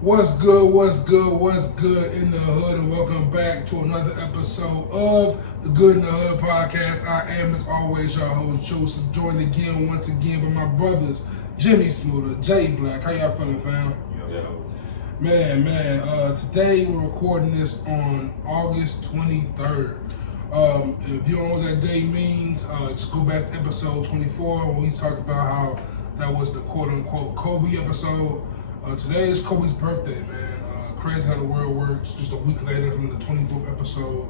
What's good, what's good, what's good in the hood, and welcome back to another episode of the Good in the Hood podcast. I am, as always, your host, Joseph, joined again, once again, by my brothers, Jimmie Smooda, J Black. How y'all feeling, fam? Man, today we're recording this on August 23rd. If you don't know what that day means, just go back to episode 24 where we talked about how that was the quote-unquote Kobe episode. Today is Kobe's birthday, man. Crazy how the world works. Just a week later from the 24th episode,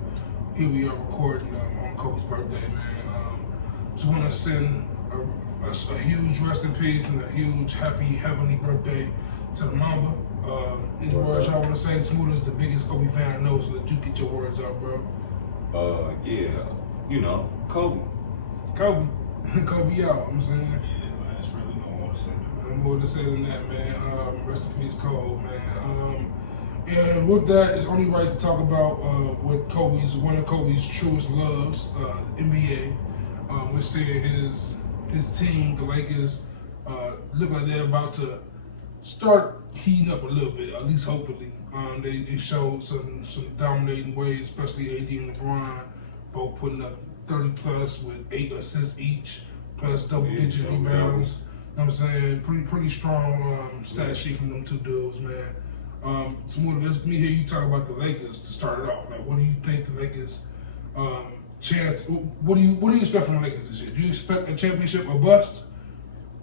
here we are recording on Kobe's birthday, man. Just want to send a huge rest in peace and a huge happy heavenly birthday to the Mamba. Any words y'all want to say? Smooda is the biggest Kobe fan I know, so let you get your words out, bro. Kobe. Kobe out, I'm saying. Yeah, man, it's really no more to say. No more to say than that, man. Rest in peace, Kobe, man. And with that, it's only right to talk about one of Kobe's truest loves, the NBA. We're seeing his team, the Lakers, look like they're about to start heating up a little bit, at least hopefully. They showed some dominating ways, especially AD and LeBron, both putting up 30 plus with 8 assists each, plus double-digit rebounds. You know what I'm saying? Pretty strong stat sheet from them two dudes, man. Smooda, let me hear you talk about the Lakers to start it off. Like, what do you think the Lakers chance? What do you expect from the Lakers this year? Do you expect a championship or bust?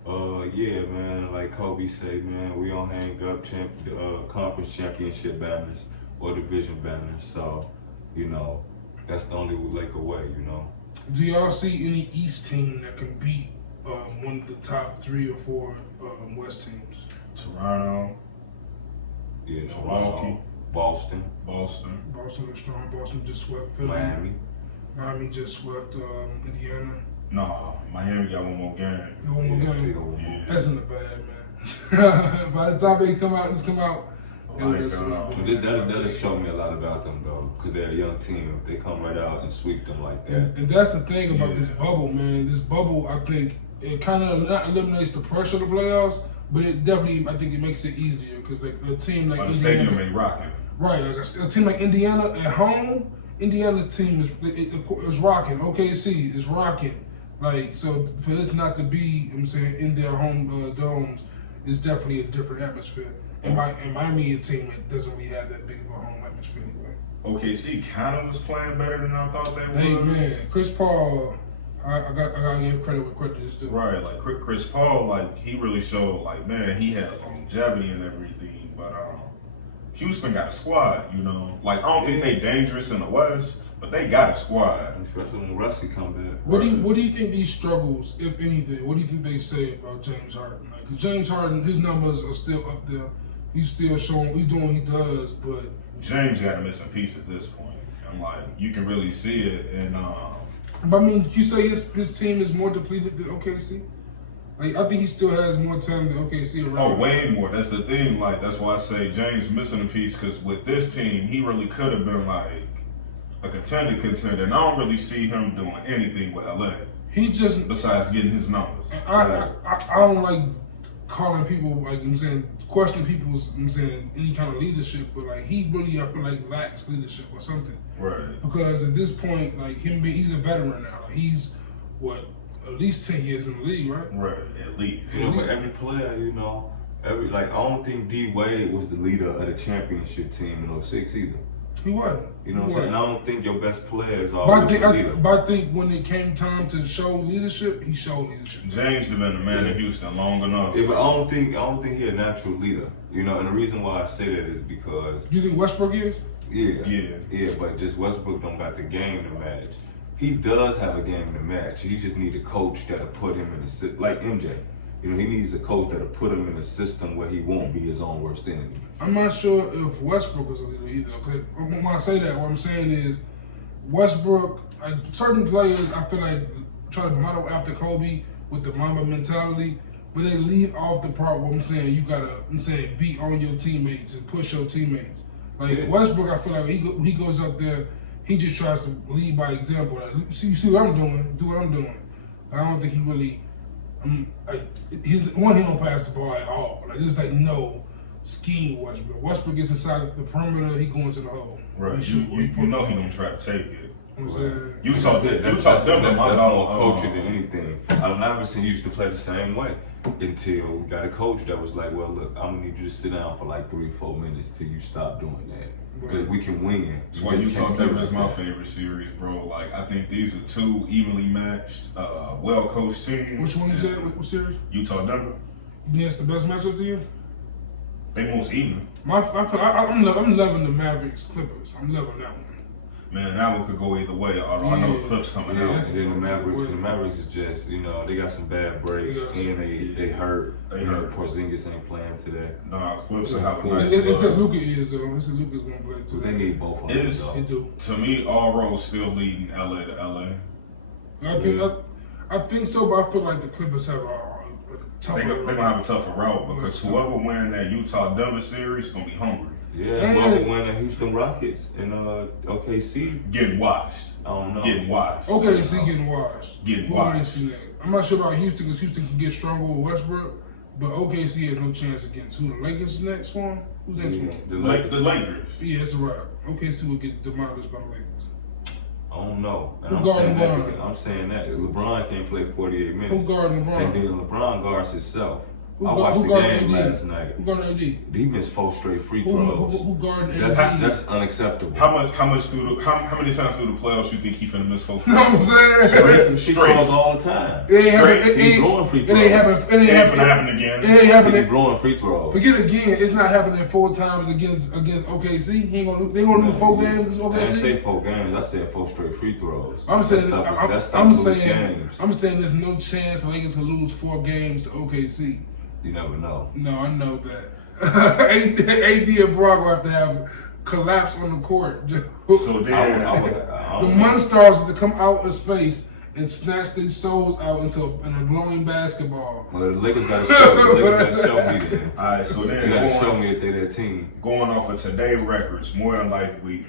Yeah, man. Like Kobe say, man, we don't hang up conference championship banners or division banners. So, that's the only Laker way, Do y'all see any East team that can beat one of the top 3 or 4 West teams? Toronto. Yeah, Milwaukee. Boston. Boston is strong. Boston just swept Philly. Miami just swept Indiana. No, Miami got one more game. One more game. Yeah. That's in the bag, man. By the time they come out, That'll show me a lot about them, though, because they're a young team. If they come right out and sweep them like that. And that's the thing about this bubble, man. This bubble, I think, it kind of not eliminates the pressure of the playoffs, but it definitely, I think it makes it easier because like a team like the Indiana, stadium ain't rocking. Right, like a team like Indiana at home, Indiana's team is rocking. OKC is rocking. Like, so for it not to be, I'm saying, in their home domes is definitely a different atmosphere. And Miami, a team that doesn't really have that big of a home atmosphere anyway. OKC kind of was playing better than I thought they would. Man, Chris Paul, I gotta give credit where credit is due. Right, like Chris Paul, like he really showed, like, man, he had longevity and everything. But Houston got a squad, Like, I don't think they dangerous in the West, but they got a squad. Especially when Rusty come back. What do you think these struggles, if anything, what do you think they say about James Harden? Like, 'cause James Harden, his numbers are still up there. He's still showing, he's doing what he does, but James got a missing piece at this point. And like, you can really see it. And but I mean, you say his team is more depleted than OKC? Like, I think he still has more talent than OKC around. Oh, way more. That's the thing. Like, that's why I say James missing a piece, because with this team, he really could have been like a contender. And I don't really see him doing anything with LA. He just, besides getting his numbers. I don't like calling people, like, I'm saying, questioning people's, I'm saying, any kind of leadership, but like he really, I feel like, lacks leadership or something. Right. Because at this point, like he's a veteran now. Like, he's at least 10 years in the league, right? Right, at least. But every player, I don't think D Wade was the leader of the championship team in 06 either. He wasn't. You know what I'm saying? I don't think your best player is always the leader. But I think when it came time to show leadership, he showed leadership. James has been the man in Houston long enough. Yeah, but I don't think he's a natural leader. And the reason why I say that is because You think Westbrook is? Yeah, but just Westbrook don't got the game to match. He does have a game to match. He just need a coach that'll put him in a like MJ. He needs a coach that'll put him in a system where he won't be his own worst enemy. I'm not sure if Westbrook is a leader either. Cause when I say that, what I'm saying is Westbrook, like, certain players, I feel like try to model after Kobe with the Mamba mentality, but they leave off the part where I'm saying be on your teammates and push your teammates. Like Westbrook, I feel like he goes up there, he just tries to lead by example. Like, you see what I'm doing, do what I'm doing. I don't think he really. He don't pass the ball at all. Like, there's like no scheme with Westbrook. Westbrook gets inside the perimeter, he going to the hole. Right. You know he gonna try to take it. I'm saying, That's more coaching than anything. Allen Iverson used to play the same way until we got a coach that was like, well, look, I'm gonna need you to sit down for like 3-4 minutes till you stop doing that. Because we can win. That's why Utah Denver is my favorite series, bro. Like, I think these are two evenly matched, well-coached teams. which one is that? What series? Utah Denver. You think that's the best matchup to you? They most even. I'm loving the Mavericks Clippers. I'm loving that one. Man, that one could go either way. I know the Clips coming out. And then the Mavericks is just, they got some bad breaks and they hurt. Porzingis ain't playing today. Nah, Clips will have a nice. They said Luka is though. They said Luka's gonna play too. They need both of them. They do. To me, all roads still leading LA to LA. I think so, but I feel like the Clippers have a tougher. They're gonna have a tougher route because whoever win that Utah Denver series is gonna be hungry. Yeah, whoever win the Houston Rockets and OKC getting washed. I don't know. Getting washed. OKC getting washed. Getting washed. I'm not sure about Houston because Houston can get stronger with Westbrook, but OKC has no chance against who? The Lakers next one? Who's next one? The Lakers. Yeah, it's a wrap. OKC will get demolished by the Lakers. I don't know. And Who guarding LeBron? I'm saying that LeBron can't play 48 minutes. Who guarding LeBron? And then LeBron guards himself. Who I watched the game AD? last night. Who guarding AD? He missed 4 straight free throws. Who guarding AD? That's unacceptable. How many times through the playoffs you think he finna miss 4 free You know what I'm saying? Free throws all the time. It ain't blowing free throws. It ain't happen again. It ain't happening. He blowing free throws. Forget again. It's not happening 4 times against OKC. He ain't gonna lose. They gonna lose 4 games against OKC. I didn't say 4 games. I said 4 straight free throws. I'm saying games. I'm saying there's no chance the Lakers can lose 4 games to OKC. You never know. No, I know that. AD and Brock will have to have collapse on the court. So then, the Monstars have to come out of space and snatch their souls out into a glowing basketball. Well, the Lakers got to show me that. All right, so then they got to show me that they're their team. Going off of today records, more than likely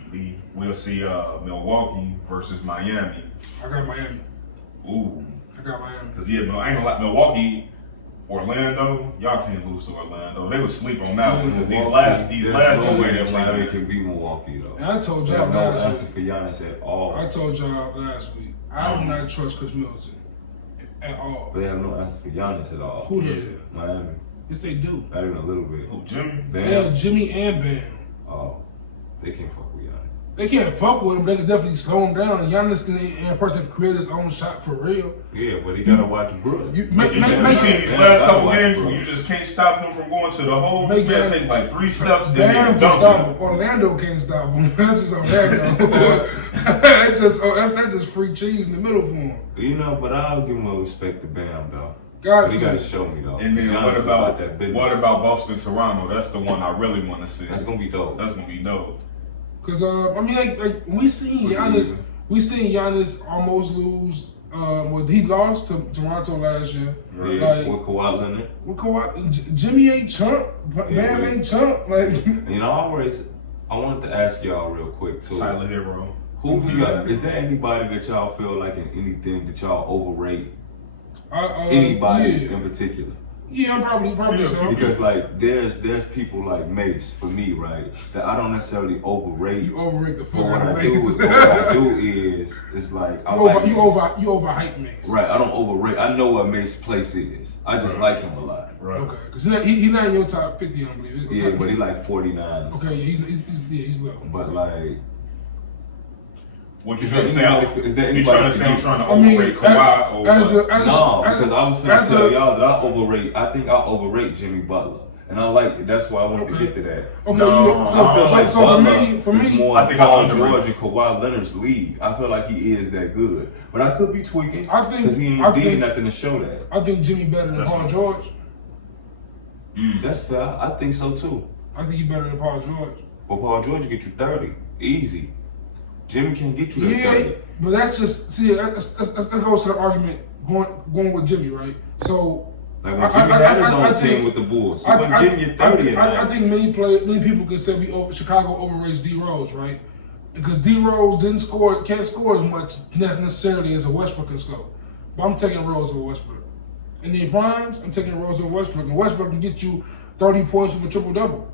we'll see Milwaukee versus Miami. I got Miami. Ooh. I got Miami. Because, I ain't gonna lie, Milwaukee, Orlando, y'all can't lose to Orlando. They would sleep on that one. Because these last 2 games, Miami can beat Milwaukee, though. And I told y'all no answer for Giannis at all. I told y'all last week. I do not trust Chris Middleton at all. They have no answer for Giannis at all. Who does? Miami. Yes, they do. Not even a little bit. Who, Jimmy? Bam. Yeah, Jimmy and Bam. Oh, they can't fuck with Giannis. They can't fuck with him. They can definitely slow him down. And Giannis is a person that create his own shot for real. Yeah, but he gotta watch Brooklyn. You seen these last couple games where you just can't stop him from going to the hole. This man take like 3 steps, then he stop him. Orlando can't stop him. That's just Orlando. That's just free cheese in the middle for him. But I'll give him a respect to Bam though. He gotta show me though. And then what about Boston Toronto? That's the one I really want to see. That's gonna be dope. Cause like we seen Giannis. We seen Giannis almost lose. He lost to Toronto last year. Right. Like, with Kawhi Leonard. With Kawhi, Jimmy ain't chump. Bam ain't chump. Like I wanted to ask y'all real quick too. Tyler Hero. Who do y'all? Is there anybody that y'all feel like in anything that y'all overrate? Anybody in particular? Yeah, I'm probably so. Because like there's people like Mace for me, right? That I don't necessarily overrate. You overrate the fuck But what out of I Mace. do, what I do is it's like you overhype Mace. Right, I don't overrate. I know what Mace's place is. I just like him a lot. Right. Okay, because he's not in your top 50, I believe. Yeah, but he like 49. Okay, yeah, he's low. But like. What you trying to say? Is there anybody? You trying to say I'm trying to overrate Kawhi? No, because I was trying to tell y'all that I overrate. I think I overrate Jimmy Butler, and I like it. That's why I wanted to get to that. Okay, no, I feel like Butler for me, is more I think Paul George and Kawhi Leonard's league. I feel like he is that good, but I could be tweaking because he ain't nothing to show that. I think Jimmy better than Paul George. That's fair. I think so too. I think he better than Paul George. Well, Paul George will get you 30 easy. Jimmy can't get you that 30. But that's just that goes to the argument going with Jimmy, right? So like when Jimmy had his own team with the Bulls, he wasn't getting you 30 I think many people can say Chicago overrates D Rose, right? Because D Rose can't score as much necessarily as a Westbrook can score. But I'm taking Rose over Westbrook. in their primes, I'm taking Rose and Westbrook. And Westbrook can get you 30 points with a triple-double.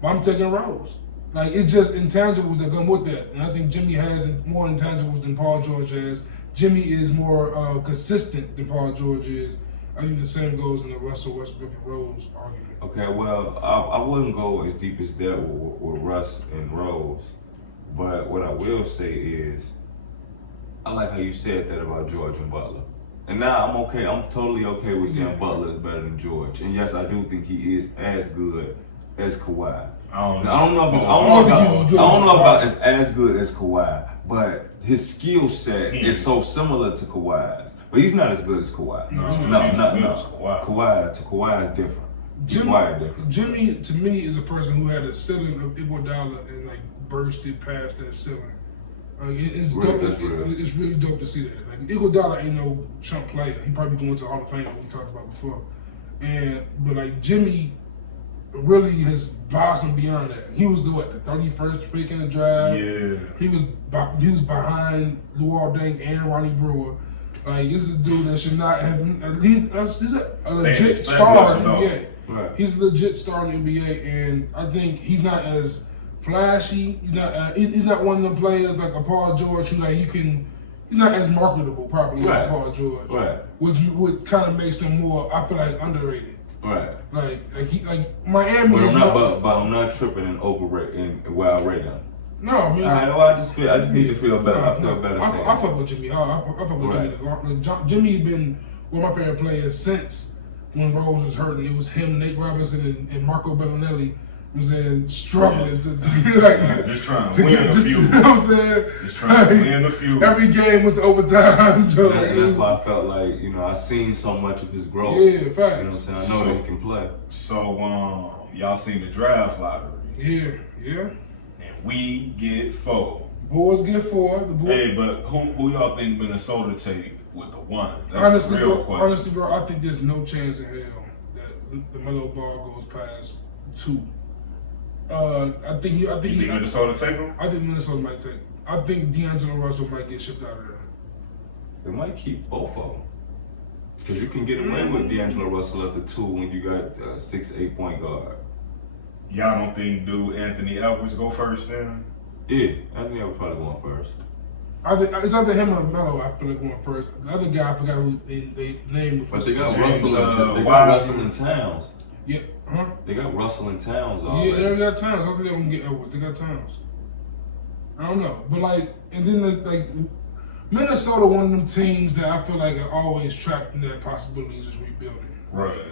But I'm taking Rose. Like, it's just intangibles that come with that. And I think Jimmie has more intangibles than Paul George has. Jimmie is more consistent than Paul George is. I think the same goes in the Russell Westbrook and Rose argument. Okay, well, I wouldn't go as deep as that with Russ and Rose. But what I will say is, I like how you said that about George and Butler. And now I'm okay. I'm totally okay with saying Butler is better than George. And yes, I do think he is as good as Kawhi. I don't know about as good as Kawhi, but his skill set is so similar to Kawhi's. But he's not as good as Kawhi. No. Kawhi is different. Jimmie, to me, is a person who had a ceiling of Iguodala and like bursted past that ceiling. It's dope. It's really dope to see that. Like Iguodala ain't no chump player. He probably going to the Hall of Fame, what we talked about before. But like Jimmie really has blossomed beyond that. He was the 31st pick in the draft. Yeah. He was behind Luol Deng and Ronnie Brewer. Like, this is a dude that should not have. He's a legit star in the NBA. Right. He's a legit star in the NBA, and I think he's not as flashy. He's not one of them players like a Paul George who he's not as marketable probably as Paul George. Right. Which would kind of makes him more, I feel like, underrated. Right. Like Miami. But I'm not tripping and overrating where I rate him. No, I mean, I just need to feel better. I feel better. I fuck with Jimmie. I fuck with Jimmie. Jimmie been one of my favorite players since when Rose was hurting. It was him, Nate Robinson, and Marco Bellinelli was struggling to like just trying to win a few. You know what I'm saying? Just trying to win a few. Every game went to overtime. And that's why I felt like I seen so much of his growth. Yeah, facts. You know what I'm saying? I know that he can play. So y'all seen the draft lottery? Yeah. And we get 4. Bulls get 4. Hey, but who y'all think Minnesota take with the 1? That's the real question. Honestly, bro, I think there's no chance in hell that the Melo Ball goes past 2. I think Minnesota take him? I think Minnesota might take him. I think D'Angelo Russell might get shipped out of there. They might keep both of them. Because you can get away with D'Angelo Russell at the 2 when you got a 6'8" point guard. Y'all don't think Anthony Edwards go first then? Yeah, Anthony Edwards probably going first. It's either him or Melo. I feel like going first. The other guy, I forgot who they named. But they got Russell and Towns. Yeah, huh? They got Russell and Towns already. Yeah, they got Towns. I don't think they're gonna get Edwards. They got Towns. I don't know, but and then Minnesota, one of them teams that I feel like are always trapped in that possibility of just rebuilding. Right.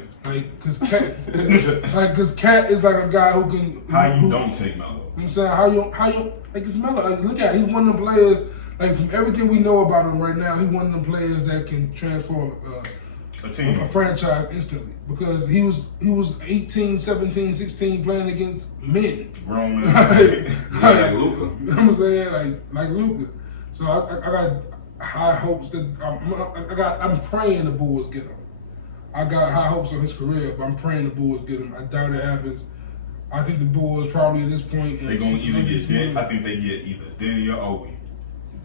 Cause Cat is like a guy who can. How you don't take Melo? You know what I'm saying? How you it's Melo. Look at he's one of the players. From everything we know about him right now, he's one of the players that can transform a franchise instantly. Because he was 18, 17, 16 playing against men. Grown men. like Luka. You know what I'm saying? Like Luka. So I got high hopes that I'm praying the Bulls get him. I got high hopes on his career, but I'm praying the Bulls get him. I doubt it happens. I think the Bulls probably at this point. They're gonna either get Denny. I think they get either Denny or Obi.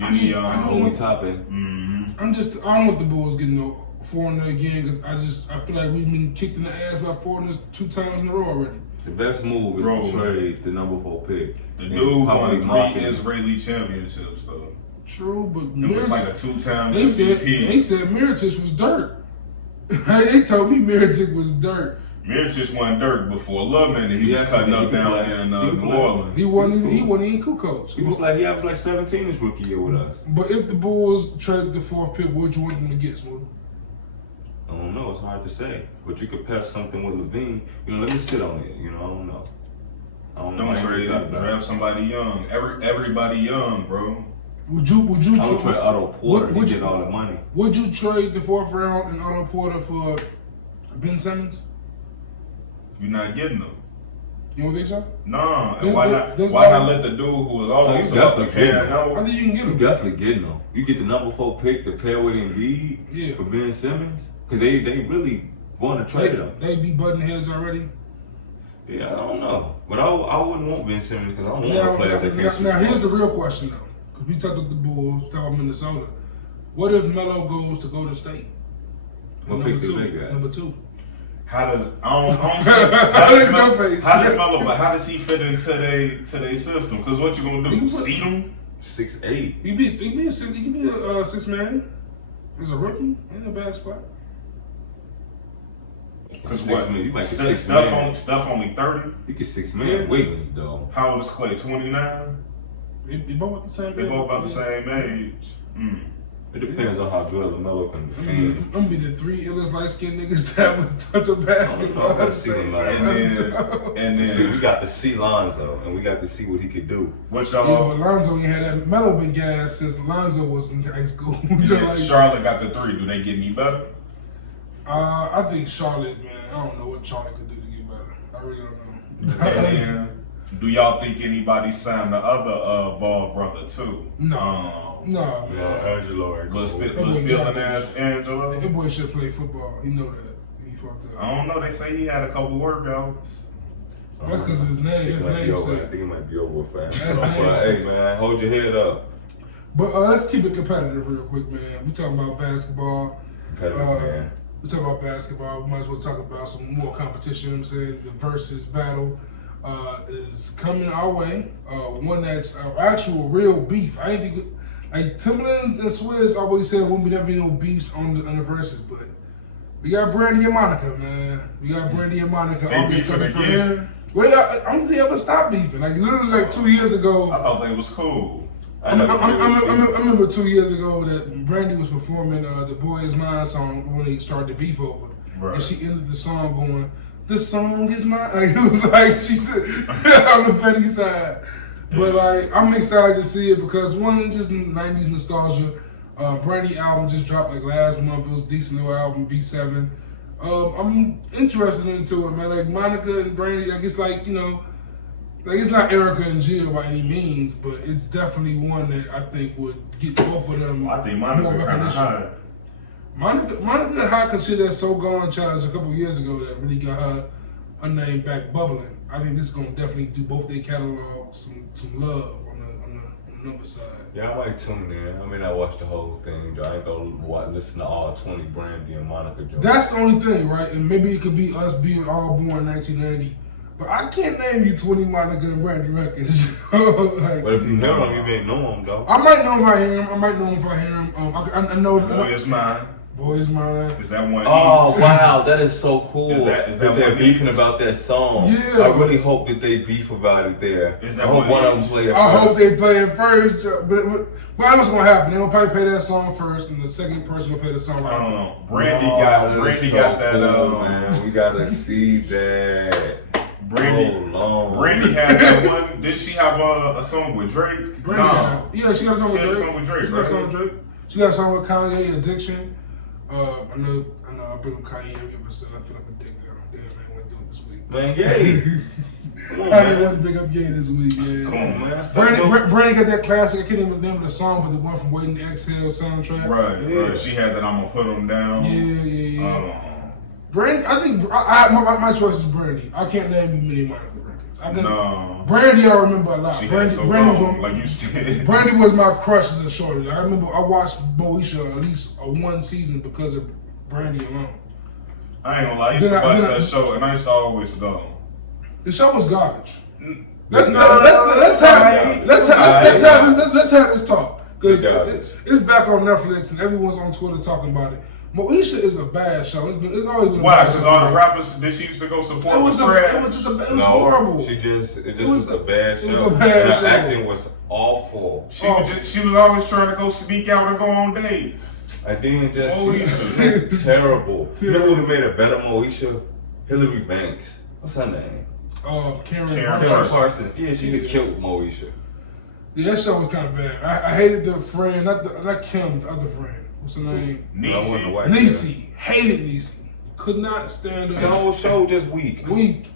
Obi Toppin. Mm-hmm. I don't want the Bulls getting no foreigner again because I feel like we've been kicked in the ass by foreigners 2 times in a row already. The best move is to trade the number 4 pick. The dude won 3 Israeli championships though. True, but it was like a 2-time MVP. They said Mirotic was dirt. They told me Mirotic was dirt. Mirotic wasn't dirt before Love Man, and he was cutting up down in New Orleans. He wasn't even coach. He averaged like 17 his rookie year with us. But if the Bulls traded the 4th pick, what would you want them to get, Smooda? I don't know. It's hard to say. But you could pass something with Levine. Let me sit on it. I don't know. Don't trade. Draft somebody young. Everybody young, bro. Would you I would trade Otto Porter to get all the money. Would you trade the 4th round and Otto Porter for Ben Simmons? You're not getting them. You don't think so? No. And why not let the dude who was also up the pair know? I think you can get him. You definitely getting them. You get the number 4 pick to pair with Embiid for Ben Simmons. Because they really want to trade him. They be butting heads already? Yeah, I don't know. But I wouldn't want Ben Simmons because I don't want to play that can't shoot. Now, here's the real question, though. Because we talked about the Bulls, talked about Minnesota. What if Melo goes to Golden State? What pick do they got? Number 2. How does I don't see how does he fit into their system? Because what you gonna do? Seat him? 6'8". He be a 6 man. As a rookie, ain't a bad spot. Because you might get 6 man. Steph only 30. You get 6 man. Wiggins though. How old is Clay? 29. They both about the same age. They both about the same age. It depends on how good LaMelo can defend. I'm gonna be the 3 illest light skinned niggas that would touch a basketball. And then see, we got to see Lonzo, and we got to see what he could do. What Yeah, y'all? but Lonzo ain't had that Melo been gas since Lonzo was in high school. Yeah, Charlotte got the 3. Do they get any better? I think Charlotte, man. I don't know what Charlotte could do to get better. I really don't know. And then, do y'all think anybody signed the other Ball brother too? No. No. Yeah, Angelo. Little stealing ass Angelo. That boy should play football. He know that. He fucked up. I don't know. They say he had a couple workouts. That's because of his name. His name I said. think it might be over fast. That's But hey, man, hold your head up. But let's keep it competitive real quick, man. We talking about basketball. Competitive, man. We talk about basketball. We might as well talk about some more competition. You know what I'm saying? The versus battle is coming our way. One that's actual real beef. I didn't think like Timberland and Swizz always said won't be never be no beefs on the versus, but we got Brandy and Monica, man. We got Brandy and Monica. They beefing again? Well, I don't think they ever stopped beefing. Like literally, like 2 years ago. I thought they was cool. I remember 2 years ago that Brandy was performing the Boy Is Mine song when they started the beef over. Right. And she ended the song going, "The song is mine." Like, it was like she said on the petty side. But like I'm excited to see it because one, just 90s nostalgia. Brandy album just dropped like last month. It was a decent little album, B7. I'm interested into it, man. Like Monica and Brandy, like it's like, you know, like it's not Erica and Jill by any means, but it's definitely one that I think would get both of them. I think Monica more kind of recognition. high. Monica hot because she that So Gone challenge a couple years ago that really got her name back bubbling. I think this is gonna definitely do both their catalogs some love on the number side. Yeah, I might tune in. I mean, I watched the whole thing. I ain't gonna listen to all 20 Brandy and Monica jokes. That's the only thing, right? And maybe it could be us being all born in 1990. But I can't name you 20 Monica and Brandy records. Like, But if you hear them, you may know them, though. I might know if I hear him. I know Boy Is Mine. Boy Is Mine. Is that one? Oh, wow, that is so cool Is that they're one beefing each? about that song. Yeah. I really hope that they beef about it there. Is that I hope one of them each? play it I hope first. they play it first. But what else gonna happen? They're gonna probably play that song first, and the second person will play the song I right don't after. know. Brandy Oh, got that is that. cool, man. We gotta see that. Brandy had that one. Did she have a song with Drake? Brandy, yeah, she got a song with She had Drake. a song with Drake, She got a song right? with Drake. She got a song with Kanye, Addiction. I know. I've been with Kanye every episode. I feel like a dick. Damn, man, I want to do it this week. Man, yay. Come on, I didn't man. want to big up Ye this week, man. Come on, man. That's dope. Brandy got that classic. I can't even remember the song, but the one from Waiting to Exhale soundtrack. Right, Yeah. right. She had that. I'm gonna put them down. Yeah. Brandy, I think my choice is Brandy. I can't name you many Monica records. No. Brandy, I remember a lot. She Brandy, had so Brandy, long, was like you said. Brandy was my crush as a shorty. I remember I watched Moesha at least one season because of Brandy alone. I ain't gonna lie. I used to watch that show, and I used to always go. The show was garbage. Let's Let's have this talk because it's back on Netflix and everyone's on Twitter talking about it. Moesha is a bad show. It's always been. Why? Because all the rappers that she used to go support It was horrible. It was a bad show. It was a bad and show. her acting was awful. She was always trying to go sneak out and go on dates. And then Moesha. just terrible. You know who would have made a better Moesha? Hillary Banks. What's her name? Karen Karen Parsons. Yeah, she could killed Moesha. Yeah, that show was kind of bad. I hated the friend, not Kim, the other friend. What's her name? Niecy. Hated Niecy. Could not stand her. The whole show just weak. Weak.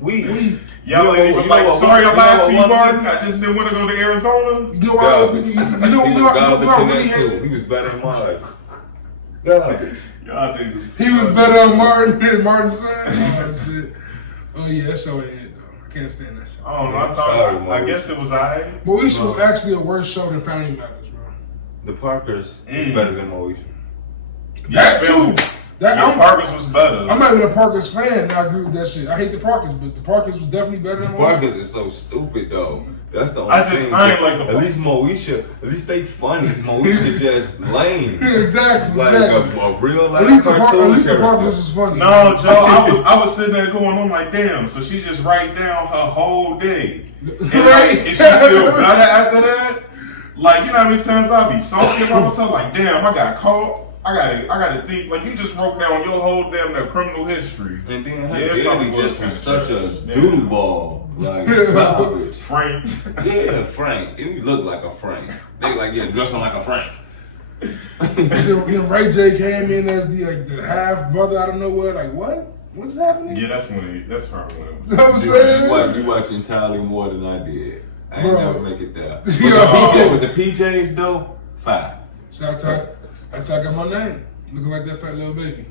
Y'all ain't even like, sorry I lied to you, Martin. I just didn't want to go to Arizona. You know why? He was better than mine. Garbage. Y'all niggas. He was better than Martin than Martin said. Oh shit. Oh yeah, that show ain't it though. I can't stand that show. I don't know. I guess it was alright. Moesha was actually a worse show than Family Matters, bro. The Parkers is better than Moesha. That too. Parkers was better. I'm not even a Parkers fan, and I agree with that shit. I hate the Parkers, but the Parkers was definitely better than Parkers is so stupid though. That's the only thing. I ain't like the At least Moesha, at least they funny. Moesha just lame. Exactly. Like a real life at least the character. Parkers was funny. No, Joe, I was sitting there going, I'm like, damn. So she just write down her whole day, and she feel better after that. Like, you know how many times I be salty about myself? Like, damn, I got caught. I gotta think. Like, you just wrote down your whole damn criminal history. And then her daddy just was such a doodle ball. Like, garbage. Frank. Yeah, Frank. He looked like a Frank. They like, yeah, dressing like a Frank. Then Ray J came in as the half brother out of nowhere. Like, what? What's happening? Yeah, that's probably when it was. You know what I'm saying? You watching entirely more than I did. I ain't never make it there. With the PJs though, 5. Shout out. That's how I got my name. Looking like that fat little baby.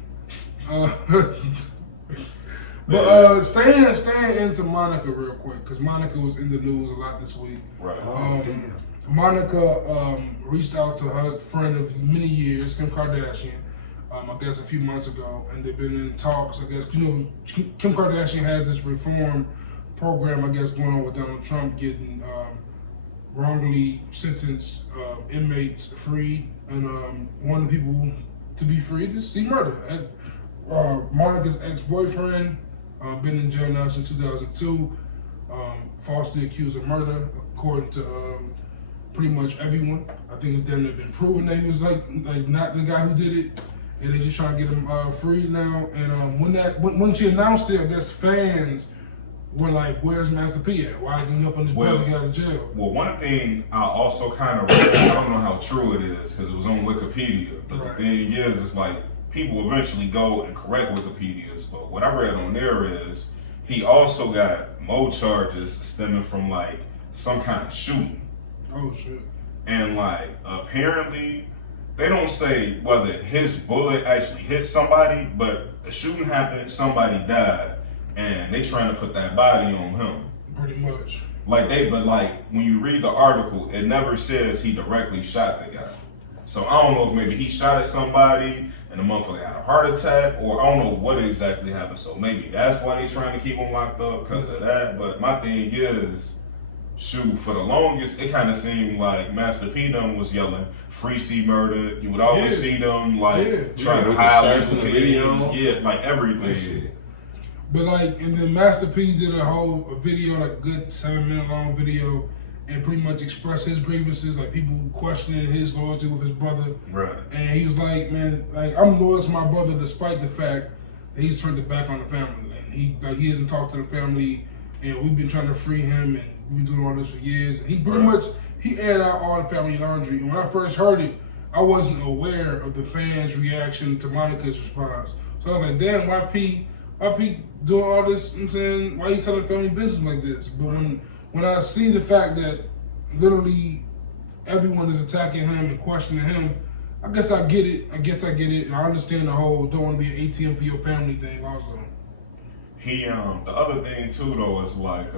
But staying into Monica real quick, because Monica was in the news a lot this week. Right. Damn. Monica reached out to her friend of many years, Kim Kardashian, I guess a few months ago, and they've been in talks. I guess, Kim Kardashian has this reform program, I guess, going on with Donald Trump getting wrongly sentenced inmates freed, and one of the people to be freed is C. Murder. Monica's ex-boyfriend, been in jail now since 2002, falsely accused of murder, according to pretty much everyone. I think it's damn near been proven that he was like not the guy who did it, and they're just trying to get him freed now. And when she announced it, I guess fans were like, "Where's Master P at? Why isn't he up on his brother to get out of jail?" Well, one thing I also kind of read, I don't know how true it is because it was on Wikipedia, but Right. the thing is, it's like people eventually go and correct Wikipedia's. But what I read on there is he also got more charges stemming from like some kind of shooting. Oh shit! And like apparently, they don't say whether his bullet actually hit somebody, but the shooting happened, somebody died, and they trying to put that body on him. Pretty much. But when you read the article, it never says he directly shot the guy. So I don't know if maybe he shot at somebody and the motherfucker had a heart attack, or I don't know what exactly happened. So maybe that's why they trying to keep him locked up because of that. But my thing is, shoot, for the longest, it kind of seemed like Master P done was yelling, "Free C Murder." You would always see them trying to hide the video. Yeah, like everything. But and then Master P did a video, like a good 7-minute long video, and pretty much expressed his grievances, like people questioning his loyalty with his brother. Right. And he was like, "Man, I'm loyal to my brother despite the fact that he's turned it back on the family. And he hasn't talked to the family, and we've been trying to free him, and we've been doing all this for years." And he pretty much aired out all the family laundry. And when I first heard it, I wasn't aware of the fans' reaction to Monica's response. So I was like, "Damn, why P doing all this?" You know what I'm saying, why you telling family business like this? But when I see the fact that literally everyone is attacking him and questioning him, I guess I get it. And I understand the whole don't want to be an ATM for your family thing also. He the other thing too though is like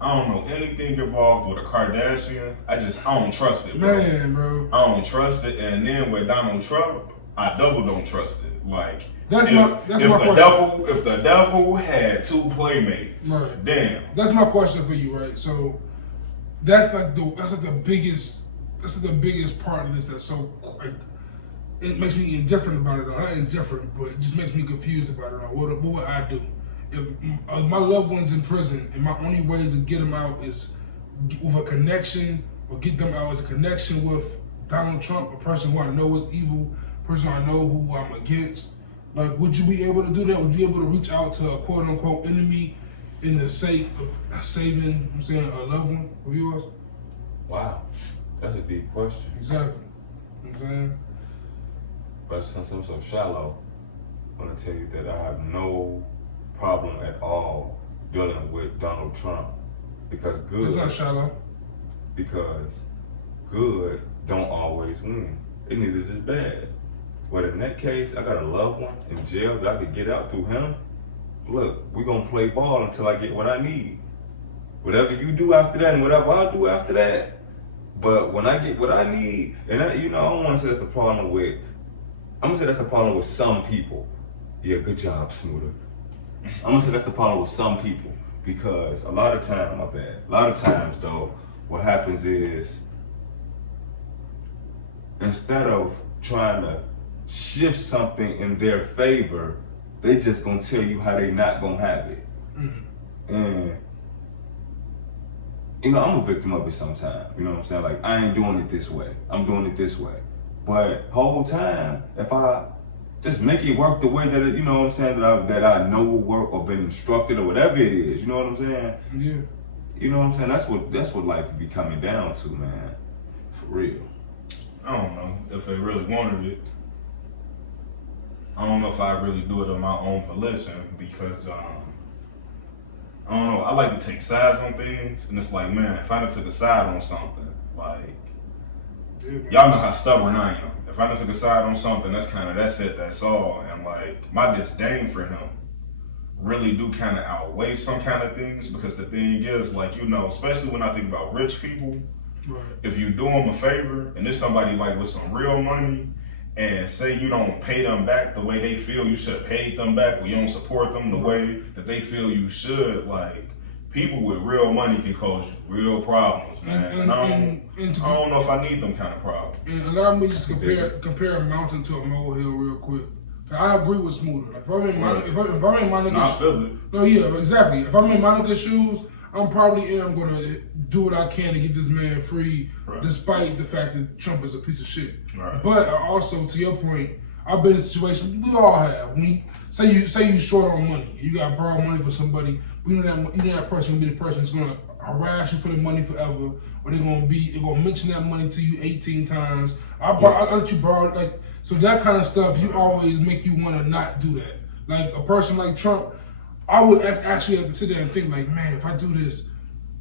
I don't know anything involved with a Kardashian. I don't trust it, bro. Man, bro. I don't trust it. And then with Donald Trump, I double don't trust it. Like That's my question. If the devil had 2 playmates, right. Damn. That's my question for you, right? So that's the biggest part of this that's so it makes me indifferent about it all. Not indifferent, but it just makes me confused about it all. What would I do? If my loved one's in prison and my only way to get them out is with a connection, or get them out as a connection with Donald Trump, a person who I know is evil, a person I know who I'm against, like, would you be able to do that? Would you be able to reach out to a quote-unquote enemy in the sake of saving, a loved one of yours? Wow, that's a deep question. Exactly. You know what I'm saying? But since I'm so shallow, I want to tell you that I have no problem at all dealing with Donald Trump because It's not shallow. Because good don't always win. It neither is bad. But in that case, I got a loved one in jail that I could get out through him. Look, we're gonna play ball until I get what I need. Whatever you do after that and whatever I do after that. But when I get what I need, and I don't want to say that's the problem with I'm gonna say that's the problem with some people. Yeah, good job, Smooda. I'm gonna say that's the problem with some people because a lot of times though, what happens is instead of trying to shift something in their favor, they just gonna tell you how they not gonna have it. Mm-hmm. And you know, I'm a victim of it sometimes. You know what I'm saying? Like, I ain't doing it this way. I'm doing it this way. But whole time, if I just make it work the way that it, you know what I'm saying, that I know will work or been instructed or whatever it is, you know what I'm saying? Yeah. You know what I'm saying? That's what life be coming down to, man. For real. I don't know if they really wanted it. I don't know if I really do it on my own volition because I don't know. I like to take sides on things, and it's like, man, if I done took a side on something, like, y'all know how stubborn I am. If I done took a side on something, that's it, that's all. And like, my disdain for him really do kind of outweigh some kind of things because the thing is, like, you know, especially when I think about rich people, right. If you do them a favor, and there's somebody like with some real money, and say you don't pay them back the way they feel you should have paid them back, or you don't support them the way that they feel you should, like, people with real money can cause you real problems, man. And I don't know if I need them kind of problems. And allow me to just compare a mountain to a molehill real quick. I agree with Smooda. Like, if I'm in Monica's shoes, no, yeah, exactly. If I'm in Monica's shoes, I'm probably gonna do what I can to get this man free, right. Despite the fact that Trump is a piece of shit. Right. But also, to your point, I've been in situations we all have. When you say you short on money, you got to borrow money for somebody. But you know that person will be the person that's gonna harass you for the money forever, or they're gonna mention that money to you 18 times. I let you borrow, like, so that kind of stuff. You always make you want to not do that. Like a person like Trump, I would actually have to sit there and think, like, man, if I do this,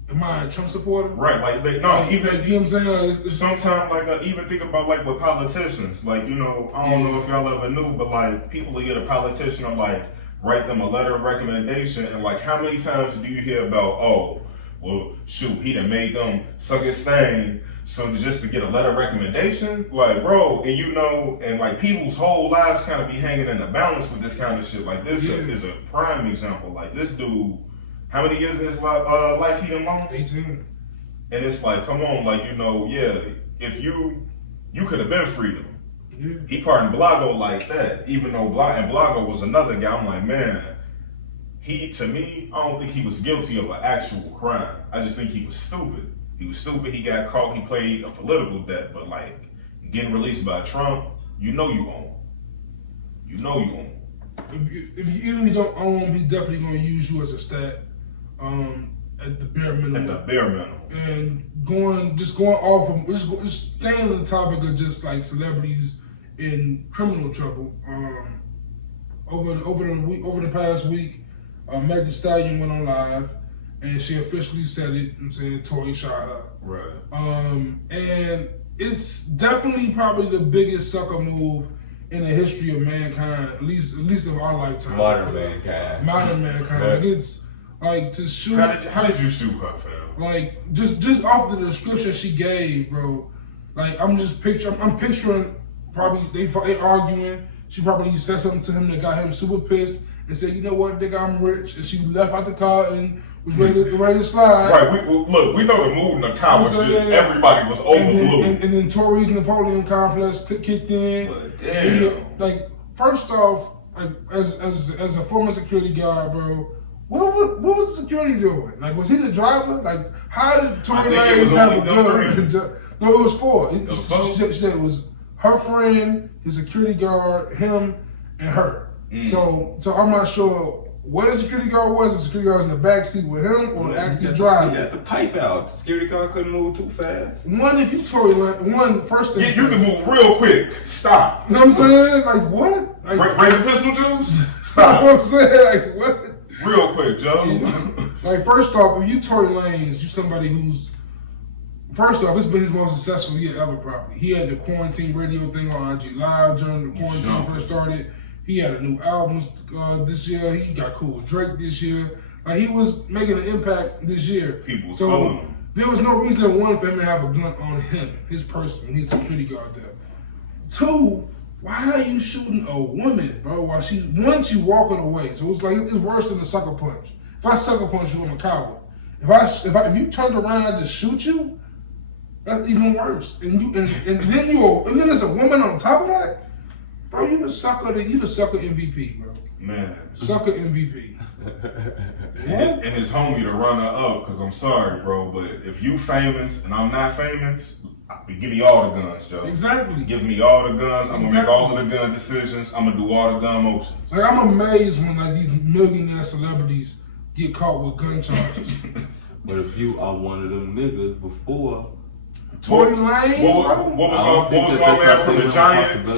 am I a Trump supporter? Right, even you know what I'm saying? Like, sometimes, like, even think about, like, with politicians, like, you know, I don't know if y'all ever knew, but like, people will get a politician or like write them a letter of recommendation, and like, how many times do you hear about, oh, well, shoot, he done made them suck his thing, so just to get a letter of recommendation, like, bro, and you know, and like, people's whole lives kind of be hanging in the balance with this kind of shit. Like, this is a prime example. Like, this dude, how many years of his life he done lost? 18. And it's like, come on, like, you know, yeah, if you could have been freedom. Yeah. He pardoned Blago like that, even though Blago was another guy. I'm like, man, to me, I don't think he was guilty of an actual crime. I just think he was stupid. He was stupid, he got caught, he played a political debt, but like, getting released by Trump, you know you own. You know you own. If you even don't own him, he's definitely going to use you as a stat at the bare minimum. At the bare minimum. And just going off of, just staying on the topic of just like celebrities in criminal trouble. Over the past week, Meg Thee Stallion went on live, and she officially said it. I'm saying Tory shot her. Right. And it's definitely probably the biggest sucker move in the history of mankind, at least of our lifetime. Modern mankind. Like, it's like to shoot. How did you shoot her, fam? Like just off the description she gave, bro. Like I'm picturing probably they arguing. She probably said something to him that got him super pissed and said, "You know what, nigga, I'm rich." And she left out the car and was ready to slide. Right. We know the mood in the car was just everybody was over blue. And then Tory's Napoleon complex kicked in. But damn. Like, first off, like as a former security guard, bro, what was the security doing? Like, was he the driver? Like, how did Tory Lanez have a gun? No, it was four. She said it was her friend, his security guard, him, and her. So I'm not sure where the security guard was. The security guard was in the back seat with him, or actually driving. He got the pipe out. The security guard couldn't move too fast. If you Tory Lanez, first thing. You can move real quick. Stop. You know what I'm saying? Like, what? Like, raise the pistol juice? You Stop. know what I'm saying? Like, what? Real quick, Joe. Like, first off, if you Tory Lanez, you somebody who's, first off, it's been his most successful year ever, probably. He had the quarantine radio thing on IG Live during the quarantine first started. He had a new album this year. He got cool with Drake this year. Like, he was making an impact this year. People so there was no reason, one, for him to have a gun on him, his person, his security guard there. Two, why are you shooting a woman, bro? While once you walking away, so it's like it's worse than a sucker punch. If I sucker punch you, I'm a coward. If you turned around and I just shoot you, that's even worse. And then there's a woman on top of that, bro. You the sucker MVP, bro. Man, sucker MVP. And his homie the runner up, because I'm sorry, bro, but if you famous and I'm not famous, give me all the guns, Joe. Exactly. Give me all the guns. I'm gonna make all of the gun decisions. I'm gonna do all the gun motions. Like, I'm amazed when like these millionaire celebrities get caught with gun charges. But if you are one of them niggas before. Tory Lanez, what was my man from the Giants?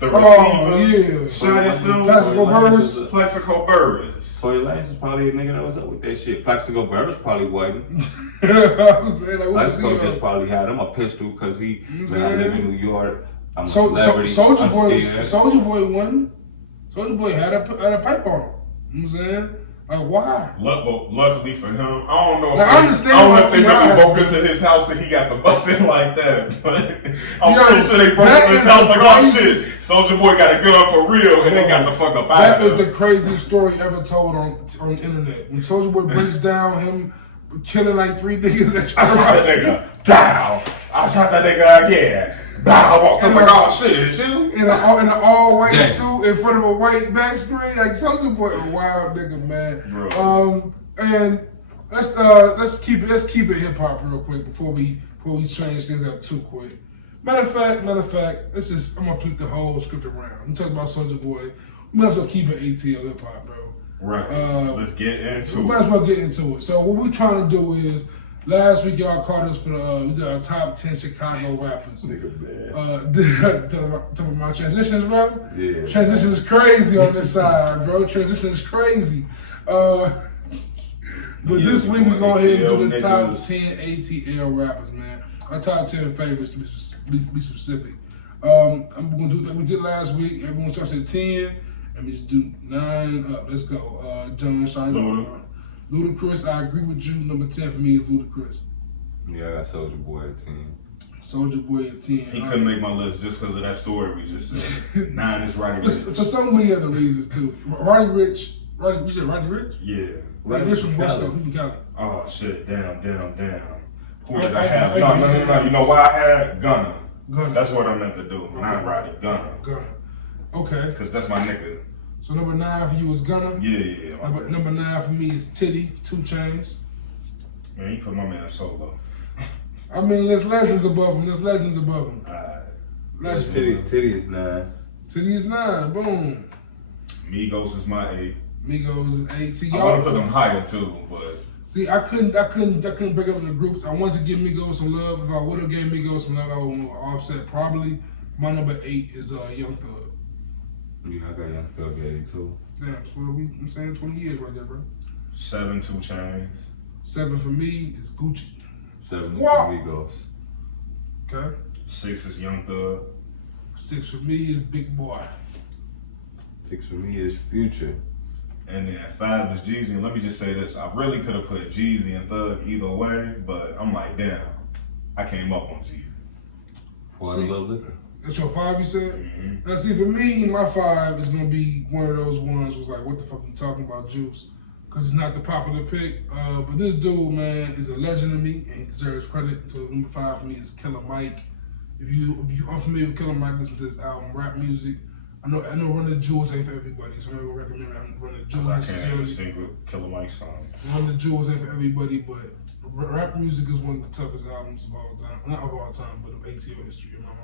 The receiver. Oh, yeah. Shot himself. Plaxico Burress. Tory Lanez is probably a nigga that was up with that shit. Plaxico Burress probably wasn't. I'm saying, like, Plaxico just probably had him a pistol because I live in New York. I'm a celebrity. Soldier Boy won. Soldier Boy had a pipe on him. You know what I'm saying? Like, why? Luckily for him, I don't know if they really broke into his house and he got the bus in like that. But I'm pretty sure they broke into his house like, oh shit, Soldier Boy got a gun for real, and they got the fuck up out of That there. was the craziest story ever told on the internet. When Soldier Boy breaks down him killing like 3 niggas that I shot that nigga. Down. I shot that nigga again. I walked up like, oh shit, is you? In an all-white suit in front of a white back screen. Like, Soldier Boy a wild nigga, man. Bro. And let's keep it hip hop real quick before we change things up too quick. Matter of fact, I'm gonna flip the whole script around. I'm talking about Soldier Boy. We might as well keep it ATL hip hop, bro. Right. Let's get into it. We might as well get into it. So what we're trying to do is, last week y'all caught us for we did our top 10 Chicago rappers. Talking about transitions, bro? Yeah. Transition is crazy on this side, bro. Transition is crazy. But this week we go ahead and do the top 10 ATL rappers, man. Our top 10 favorites to be specific. I'm gonna do like we did last week. Everyone starts at 10. Let me just do 9 up. Let's go. John Shine. Ludacris, I agree with you. Number 10 for me is Ludacris. Yeah, I got Soldier Boy at 10. Soldier Boy at 10. He couldn't make my list just because of that story we just said. 9 is Roddy Rich. For so many other reasons, too. Roddy Rich? You said Roddy Rich? Yeah. Roddy Rich from West Coast. He's from Cali. Oh, shit. Damn. Who did I have? No. You know why I had? Gunna. That's what I meant to do. Not Roddy. Gunna. Okay. Because that's my nigga. So number 9 for you is Gunna? Yeah. Number 9 for me is Titty, 2 Chainz. Man, you put my man solo. I mean, there's legends above him. Legends. Titty is 9. Titty is 9, boom. Migos is my 8. Migos is 8. See, I want to put them higher too, but... See, I couldn't break up into groups. I wanted to give Migos some love. If I would have gave Migos some love, I would have Offset probably. My number 8 is Young Thug. Yeah, I got Young Thug at 8 too. Yeah, so I'm saying 20 years right there, bro. 7, 2 Chainz. 7 for me is Gucci. 7 is Migos. Okay. 6 is Young Thug. 6 for me is Big Boy. 6 for me is Future. And then 5 is Jeezy. And let me just say this. I really could have put Jeezy and Thug either way, but I'm like, damn, I came up on Jeezy. For Love Liquor. That's your 5, you said? Mm-hmm. Now, see, for me, my 5 is going to be one of those ones was like, what the fuck are you talking about, Juice? Because it's not the popular pick. But this dude, man, is a legend to me, and he deserves credit. So number 5 for me is Killer Mike. If you unfamiliar with Killer Mike, listen to this album, Rap Music. I know Run the Jewels ain't for everybody, so I'm going to recommend Run the Jewels. I can't even sing with Killer Mike song. Run the Jewels ain't for everybody, but Rap Music is one of the toughest albums of all time. Not of all time, but of ATL history in my mind.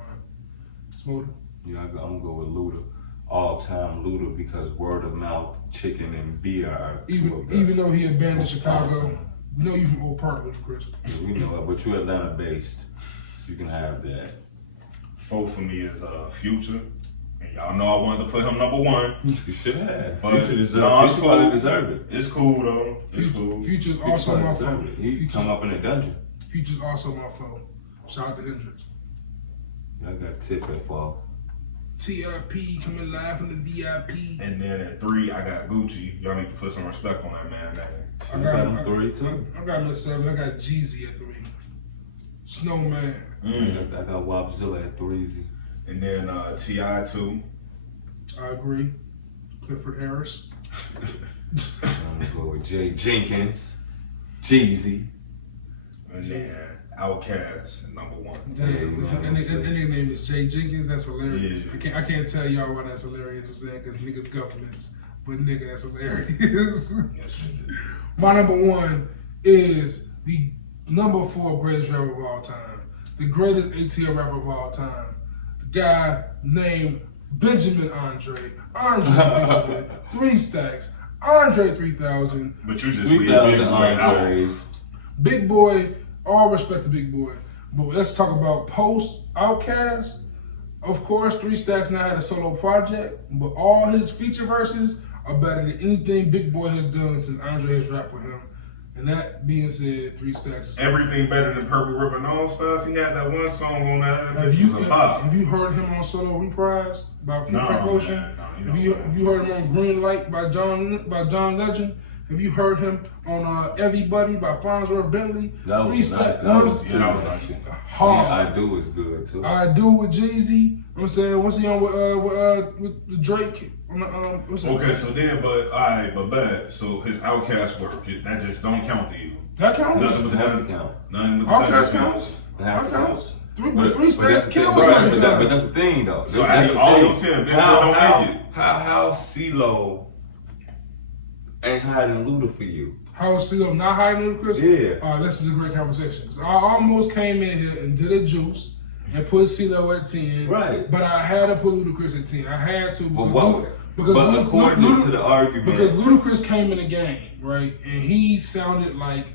Smooda? Yeah, I'm gonna go with Luda. All-time Luda because word of mouth, chicken, and beer are even though he abandoned Chicago, we know you from Old Park, Chris. Yeah, we know it, but you're Atlanta-based, so you can have that. 4 for me is Future. And y'all know I wanted to put him number 1. You should have. But Future probably deserve it. It's cool though. It's cool. Future's also my foe. He come up in a dungeon. Future's also my foe. Shout out to Hendrix. I got Tip at 4. TRP coming live from the VIP. And then at 3, I got Gucci. Y'all need to put some respect on that man name. I got him 3 too. I got him at 7. I got Jeezy at 3. Snowman. I got Wapzilla at 3. And then T.I. 2. I agree. Clifford Harris. I'm gonna go with Jay Jenkins, Jeezy. And then Outkast, #1. Damn, Yeah, and nigga name is Jay Jenkins. That's hilarious. Yeah. I can't tell y'all why that's hilarious. I'm saying because niggas governments, but nigga, that's hilarious. Yes, My #1 is the #4 greatest rapper of all time, the greatest ATL rapper of all time, the guy named Benjamin Andre Benjamin, 3 Stacks, Andre 3000. But you just leave Big 3,000 Boy out. Andres. Big Boy, all respect to Big Boy. But let's talk about post Outkast. Of course, 3 Stacks now had a solo project, but all his feature verses are better than anything Big Boy has done since Andre has rapped with him. And that being said, 3 Stacks. Everything better than Purple Ribbon All Stars. He had that one song on that. Have you heard him on solo reprise by No, Frank Ocean? man, no, Have you heard him on Green Light by John Legend? Have you heard him on Everybody by Farnsworth Bentley? That 3 was Stacks. nice. Yeah, that was nice. Hard. Yeah, I Do is good too. I Do with Jeezy. I'm saying, what's he on with Drake? What's that? Okay, so then, but bad. So his Outkast work, that just don't count to you. That counts. Nothing but It has to that. count. Nothing but Outkast that counts. It has That to count. counts. Three But Stacks that's the thing, kills right, every but time. that's the thing though. So That's out the of all thing. 10, Big Boy don't make it. How CeeLo ain't hiding Luda for you? How is CeeLo not hiding Ludacris? Yeah. This is a great conversation. 'Cause I almost came in here and did a juice and put CeeLo at 10. Right. But I had to put Ludacris at 10. I had to. But according to the argument, Because Ludacris came in the game, right? And he sounded like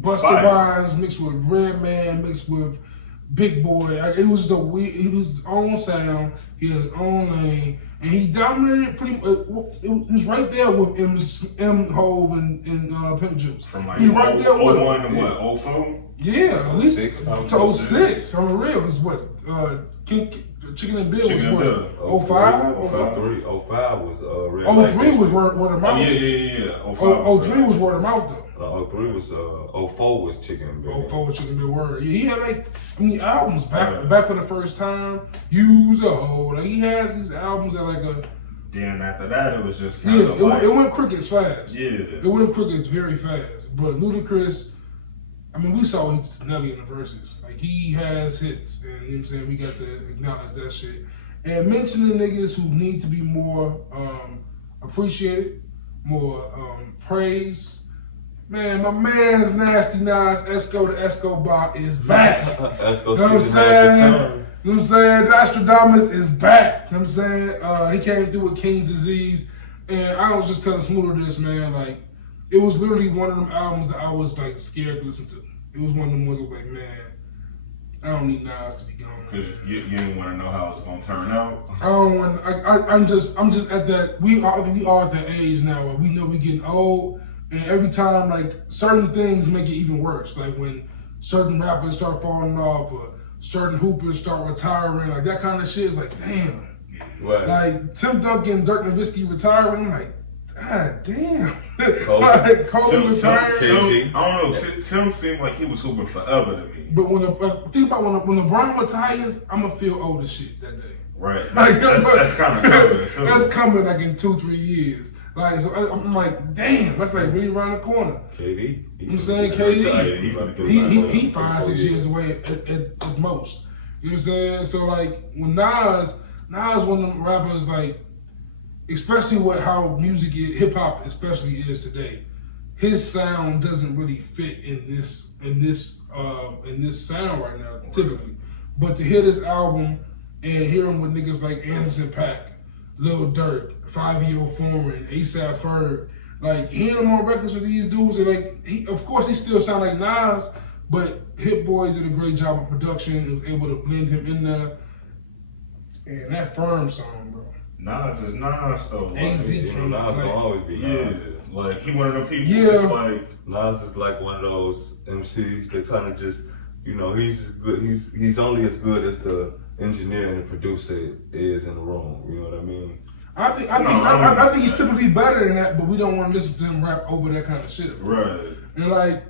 Busta Fire. Rhymes mixed with Redman mixed with Big Boy. It was it was his own sound. He had his own lane, and he dominated pretty much. It was right there with M Hove and Pimp Juice. From like He right there with 01 him. to what, 04? Yeah, at least 06, probably. to 06. I'm real. It was what Chicken and Bill Chicken and was Bill. what 05? 03 was Red 03 was word of Oh, mouth. yeah. 05 03 was word of mouth though. 03 was 04 was Chicken and Bill. 04 with Chicken Bill Word. Yeah, he had albums back for the first time. Use a Hole. He has these albums that Then after that, it was just kind of it went crickets fast. yeah. It went crickets very fast. But Ludacris, we saw Nelly in the verses. Like, he has hits, and you know what I'm saying? We got to acknowledge that shit. And mention the niggas who need to be more appreciated, more praised. Man, my man's Nasty Nas Esco the Escobar is back. Let's go You know what I'm see saying? the You know what I'm saying? Nostradamus is back. You know what I'm saying? He came through with King's Disease. And I was just telling Smooda this, man. Like, it was literally one of them albums that I was like scared to listen to. It was one of them ones I was like, man, I don't need Nas to be gone. Because you didn't want to know how it's going to turn out. I don't want. I'm just at that. We are at that age now where we know we getting old, and every time like certain things make it even worse. Like when certain rappers start falling off, or certain hoopers start retiring, like that kind of shit is like, damn. Right. Like Tim Duncan, Dirk Nowitzki retiring, I'm like, god damn. Kobe. Like Kobe Tim, retired. KG. I don't know. Tim seemed like he was hooping forever to me. But think about when LeBron retires, I'm gonna feel old as shit that day. Right. Like, That's kind of coming too. That's coming like in 2-3 years. Like, so I'm like, damn, that's like really around the corner. KD. I'm saying KD. Yeah, He 5-6 years away at most. You know what I'm saying? So like when Nas one of them rappers, like, especially how music hip hop especially is today, his sound doesn't really fit in this sound right now, typically. But to hear this album and hear him with niggas like Anderson .Paak, Lil Durk, 5-Year Foreman, ASAP Ferg, like hearing him on records with these dudes, and like of course he still sound like Nas, but Hit Boy did a great job of production and was able to blend him in there. And that Firm song, bro. Nas is Nas though. AZ Nas gonna always be Yeah, Nas. like he one of them people. Yeah. It's like Nas is like one of those MCs that kind of just, he's as good. He's only as good as the engineer and the producer is in the room. You know what I mean? I think he's typically better than that, but we don't want to listen to him rap over that kind of shit. right.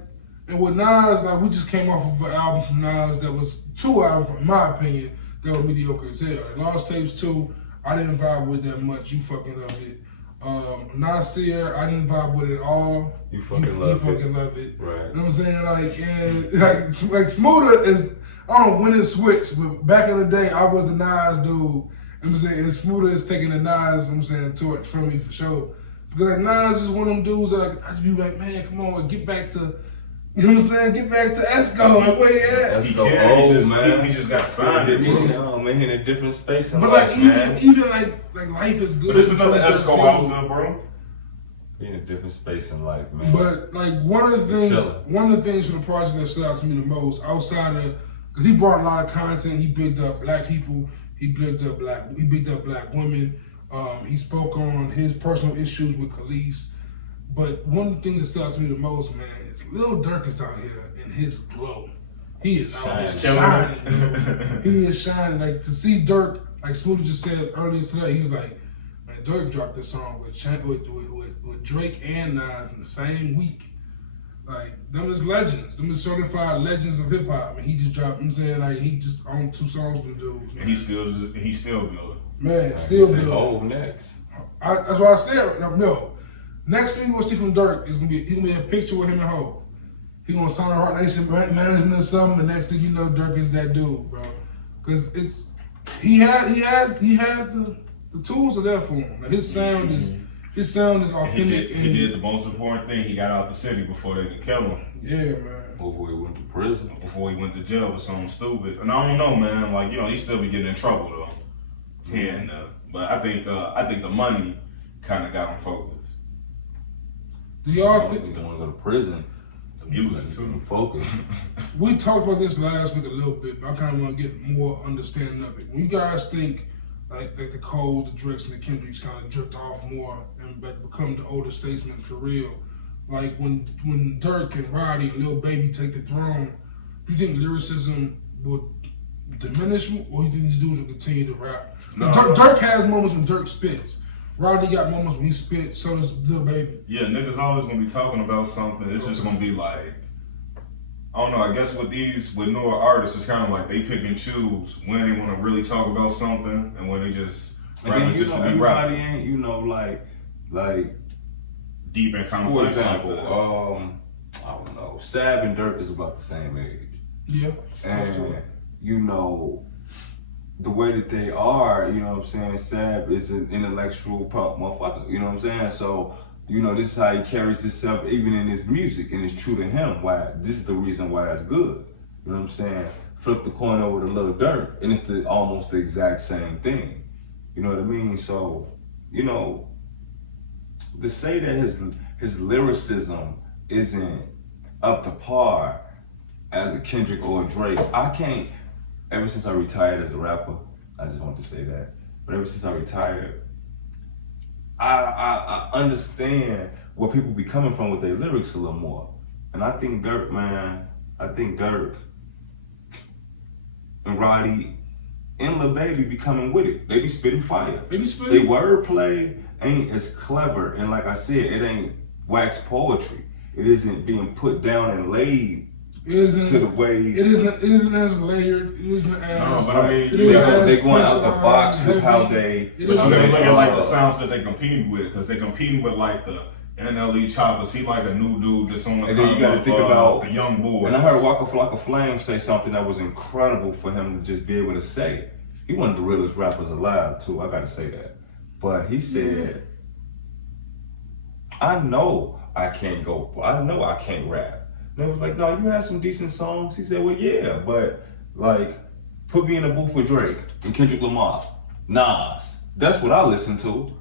And with Nas, like we just came off of an album from Nas that was 2 albums, in my opinion, that were mediocre as hell. Like Lost Tapes 2, I didn't vibe with that much. You fucking love it. Nasir, I didn't vibe with it at all. You fucking love it. You fucking love it. Right. You know what I'm saying? Like Smooda is, I don't know when it switched, but back in the day, I was a Nas dude. You know what I'm saying? And Smooda is taking the Nas, you know what I'm saying, torch from me for sure. Because like Nas is one of them dudes that I just be like, man, come on, get back to, you know what I'm saying? Get back to Esco. Like, where you at? He can't. He just got to find it. Yeah, man, he in a different space in But life, like man. even like life is good. But there's another in Esco 2013. out there, bro. He in a different space in life, man. But like one of the things from the project that stood out to me the most, outside of, because he brought a lot of content, he bigged up black people, he bigged up black women. He spoke on his personal issues with Khalees. But one of the things that stood out to me the most, man, is Lil Durk is out here in his glow. He is out here shining. He is shining. Like to see Durk, like Smooda just said earlier today, he was like, man, Durk dropped this song with Drake and Nas in the same week. Like, them is legends. Them is certified legends of hip hop. And he just dropped, I'm saying, like, he just owned 2 songs with the dudes. And he's still good. Man, still good. good. Oh, next. That's what I said. No. Next thing you're gonna see from Durk is gonna be a picture with him and Ho. He gonna sign a Rock Nation management or something. The next thing you know, Durk is that dude, bro. Cause he has the tools are there for him. Like his sound is authentic. He did the most important thing. He got out the city before they could kill him. Yeah, man. Before he went to prison. Before he went to jail for something stupid. And I don't know, man. Like, you know, he still be getting in trouble though. Here and there. But I think the money kind of got him focused. Do y'all think He's want to go to prison? The music too. Focus. We talked about this last week a little bit, but I kind of want to get more understanding of it. When you guys think like the Coles, the Drakes, and the Kendricks kind of drift off more and become the older statesmen for real, like when Durk and Roddy and Lil Baby take the throne, do you think lyricism will diminish, or do you think these dudes will continue to rap? No. Durk has moments when Durk spits. Roddy got moments when he spits, so does Lil Baby. Yeah, niggas always gonna be talking about something. It's just gonna be like, I don't know, I guess with newer artists, it's kind of like they pick and choose when they want to really talk about something and when they just rather just to be everybody rapping. ain't, you know, like Deep and for complex. example, I don't know, Sab and Durk is about the same age. Yeah. And, you know, the way that they are, you know what I'm saying, Sab is an intellectual motherfucker, you know what I'm saying? So, you know, this is how he carries himself even in his music, and it's true to him. Why this is the reason why it's good. You know what I'm saying? Flip the coin over to Lil Durk, and it's almost the exact same thing. You know what I mean? So, you know, to say that his lyricism isn't up to par as a Kendrick or a Drake, I can't. Ever since I retired as a rapper, I just want to say that. But ever since I retired, I understand where people be coming from with their lyrics a little more. And I think Durk, man, and Roddy and Lil Baby be coming with it. They be spitting fire. They wordplay ain't as clever, and like I said, it ain't wax poetry. It isn't being put down and laid to the ways. It isn't as layered. It isn't as. No, but I mean, they're going out the box with how they. But you gotta look at like the sounds that they compete with, because they competing with like the NLE Choppers. He like a new dude that's on the. And then you gotta think about the young boy. And I heard Waka Flocka Flame say something that was incredible for him to just be able to say. He one of the realest rappers alive too. I gotta say that. But he said, "I know I can't go. I know I can't rap." And they was like, "No, you had some decent songs." He said, "Well, yeah, but like, put me in a booth with Drake and Kendrick Lamar, Nas. That's what I listen to."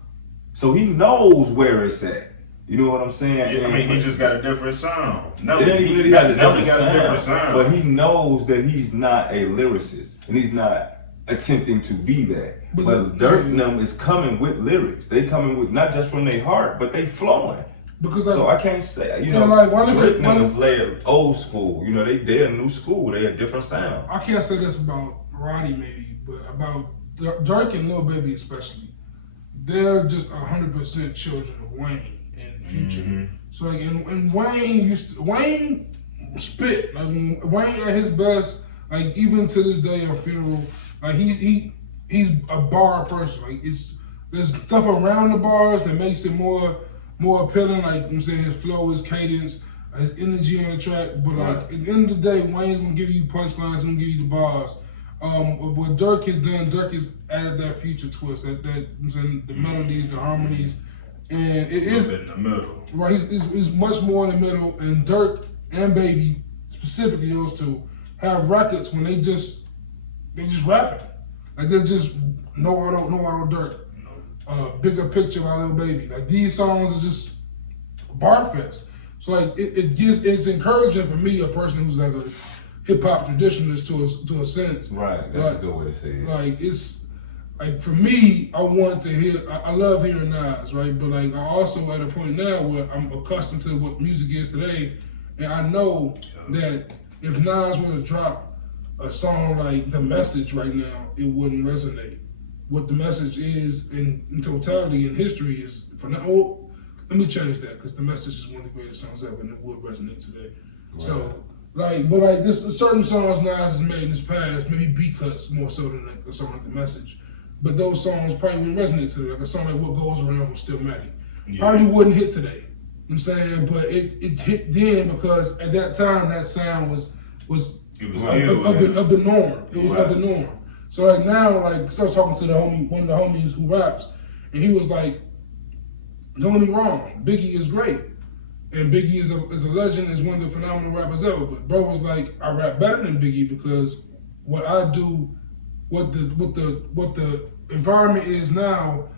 So he knows where it's at. You know what I'm saying? Yeah, I mean, he just got a different sound. It ain't even that he has a different sound, but he knows that he's not a lyricist, and he's not attempting to be that. But Durk and them is coming with lyrics. They coming with not just from their heart, but they flowing. Because so I can't say, you know, Drake and them is layered old school. You know, they're a new school. They a different sound. I can't say this about Roddy maybe, but about Durk and Lil Baby especially. They're just 100% children of Wayne and Future. Mm-hmm. So like, and Wayne spit like when Wayne at his best. Like even to this day on Funeral, like he he's a bar person. Like there's stuff around the bars that makes it more appealing. Like I'm saying, his flow, his cadence, his energy on the track. But like at the end of the day, Wayne's gonna give you punchlines, gonna give you the bars. What Dirk has done, Dirk has added that future twist, that I'm saying, the melodies, the harmonies, and it is in the middle. Right, it's much more in the middle. And Dirk and Baby, specifically those two, have records when they just rapping, like they're just no auto Dirk, bigger picture by Lil Baby. Like these songs are just bar fest. So like it's encouraging for me, a person who's like a hip hop traditionalist to a sense. Right, that's a good way to say it. Like it's like for me, I want to hear. I love hearing Nas, right? But like I also at a point now where I'm accustomed to what music is today, and I know that if Nas were to drop a song like The Message right now, it wouldn't resonate. What The Message is in totality in history is for now. Well, let me change that, because The Message is one of the greatest songs ever, and it would resonate today. Right. So. But this certain songs Nas has made in his past, maybe beat cuts more so than like a song like The Message. But those songs probably wouldn't resonate today. Like a song like What Goes Around from Still Maddie. Yeah. Probably wouldn't hit today. You know what I'm saying? But it hit then because at that time that sound was of the norm. It was of the norm. So like now, like, so I was talking to one of the homies who raps, and he was like, don't get me wrong, Biggie is great. And Biggie is a legend, is one of the phenomenal rappers ever. But bro was like, I rap better than Biggie because what I do, what the environment is now,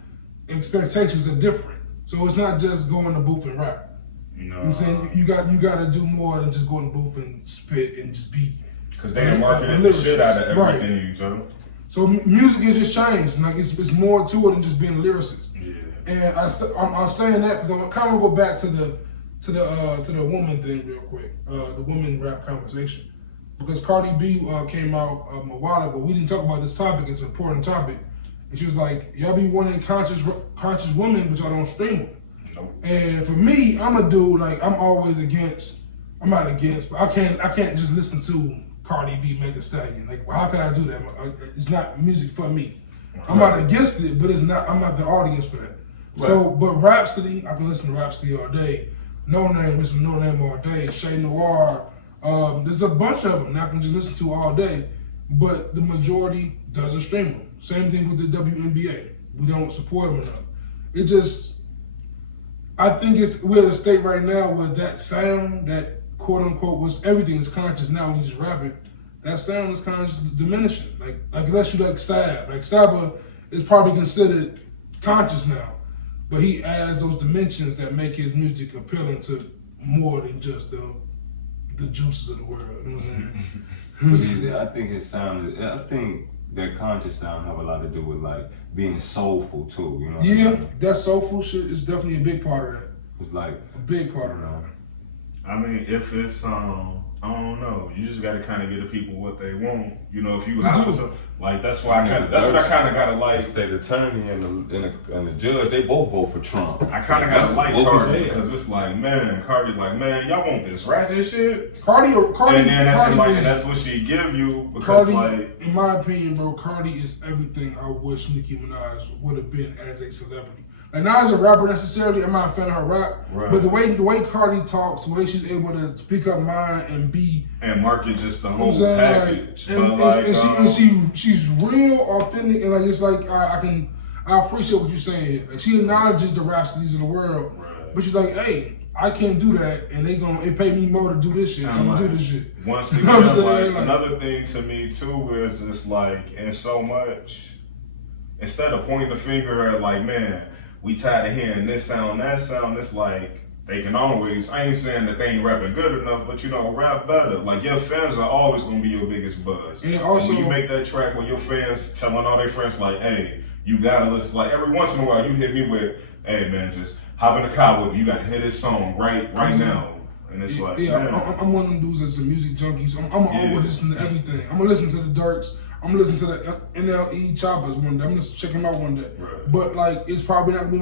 expectations are different. So it's not just go in the booth and rap. No. You know what I'm saying? You got to do more than just go in the booth and spit and just be. Because they marketed the shit out of everything, right. Joe. So music has just changed. Like it's more to it than just being a lyricist. Yeah. And I'm saying that because I'm kind of go back to the woman thing real quick, the woman rap conversation. Because Cardi B came out a while ago. We didn't talk about this topic. It's an important topic. And she was like, y'all be wanting conscious women, but y'all don't stream them. Nope. And for me, I'm a dude, like, I'm always against, I'm not against, but I can't just listen to Cardi B Megan Thee Stallion. Like, how can I do that? It's not music for me. I'm not against it, but I'm not the audience for that. Right. So, but Rhapsody, I can listen to Rhapsody all day. No Name, listen to No Name all day. Shay Noir, there's a bunch of them that I can just listen to all day, but the majority doesn't stream them. Same thing with the WNBA. We don't support them enough. It just, I think we're at a state right now where that sound, that quote unquote everything is conscious now when you just rap it, that sound is kind of just diminishing. Like unless you like Sab. Like Saba is probably considered conscious now. But he adds those dimensions that make his music appealing to more than just the juices of the world. You know what I'm saying? I think that conscious sound have a lot to do with like being soulful too. You know? Yeah, I mean? That soulful shit is definitely a big part of that. It's like a big part of that. I mean, if it's I don't know. You just gotta kind of give the people what they want. You know, if you have to, like that's why that's what I kind of gotta like. The state attorney and the judge, they both vote for Trump. I kind of gotta like Cardi because it's like, man, Cardi's like, man, y'all want this ratchet shit? Cardi, and then that's what she give you because Cardi, in my opinion, bro, Cardi is everything I wish Nicki Minaj would have been as a celebrity. Like, not as a rapper necessarily, I'm not a fan of her rap, right. But the way Cardi talks, the way she's able to speak her mind and be and market just the whole package, she's real, authentic, and like it's like I appreciate what you're saying. Like, she acknowledges the Rhapsodies of the world, right. But she's like, hey, I can't do that, and it pay me more to do this shit. So I'm gonna do this shit. Once again, like, another thing to me too is just like, and so much, instead of pointing the finger at like, man, we tired of hearing this sound, that sound, it's like, they can always, I ain't saying that they ain't rapping good enough, but you know, rap better. Like, your fans are always gonna be your biggest buzz. And also, when you make that track with your fans telling all their friends like, hey, you gotta listen, like every once in a while you hit me with, hey man, just hop in the car with me, you gotta hear this song right now. And it's like, I'm one of them dudes that's a music junkie, so I'm always listen to everything. I'm gonna listen to the Dirks, I'm gonna listen to the NLE Choppers one day. I'm gonna check them out one day. Right. But like, it's probably not gonna be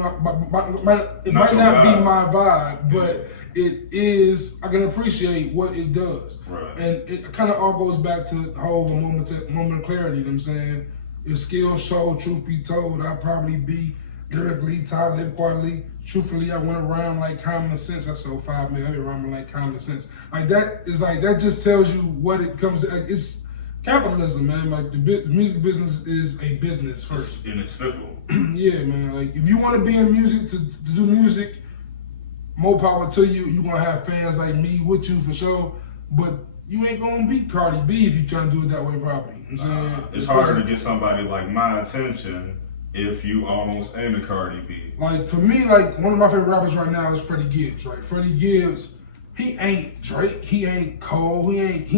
it might not be my vibe, but it is. I can appreciate what it does, right. And it kind of all goes back to the whole moment of clarity. You know what I'm saying, If skills show, truth be told, I'd probably be lyrically, talented, quietly. Truthfully, I went around like common sense. I sold 5 million. I be rhyming like common sense. Like that is like that just tells you what it comes to. Like, it's capitalism, man. Like the music business is a business first. And it's fickle. Yeah, man. Like if you want to be in music to do music, more power to you. You gonna have fans like me with you for sure. But you ain't gonna beat Cardi B if you try to do it that way properly. You know what I'm saying? It's harder to get somebody like my attention if you almost ain't a Cardi B. Like for me, like one of my favorite rappers right now is Freddie Gibbs, right? Freddie Gibbs, he ain't Drake, he ain't Cole, he ain't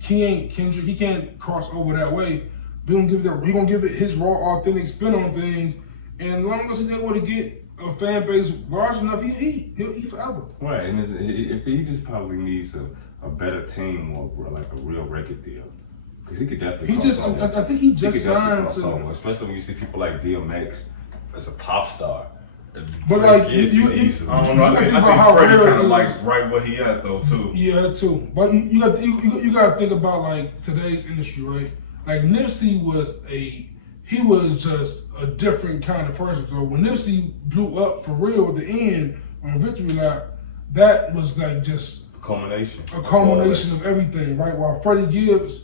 Kendrick, he can't cross over that way. He gonna give it his raw, authentic spin on things, and as long as he's able to get a fan base large enough, he'll eat forever. Right, and if he just probably needs a better team or like a real record deal. Because he could definitely I think he just signed to, especially when you see people like DMX as a pop star. But like I don't know. I think Freddie kind of like right where he at though too. Yeah, too. But you got to think about like today's industry, right? Like Nipsey was just a different kind of person. So when Nipsey blew up for real at the end on Victory Lap, that was like just a culmination of everything, right? While Freddie Gibbs,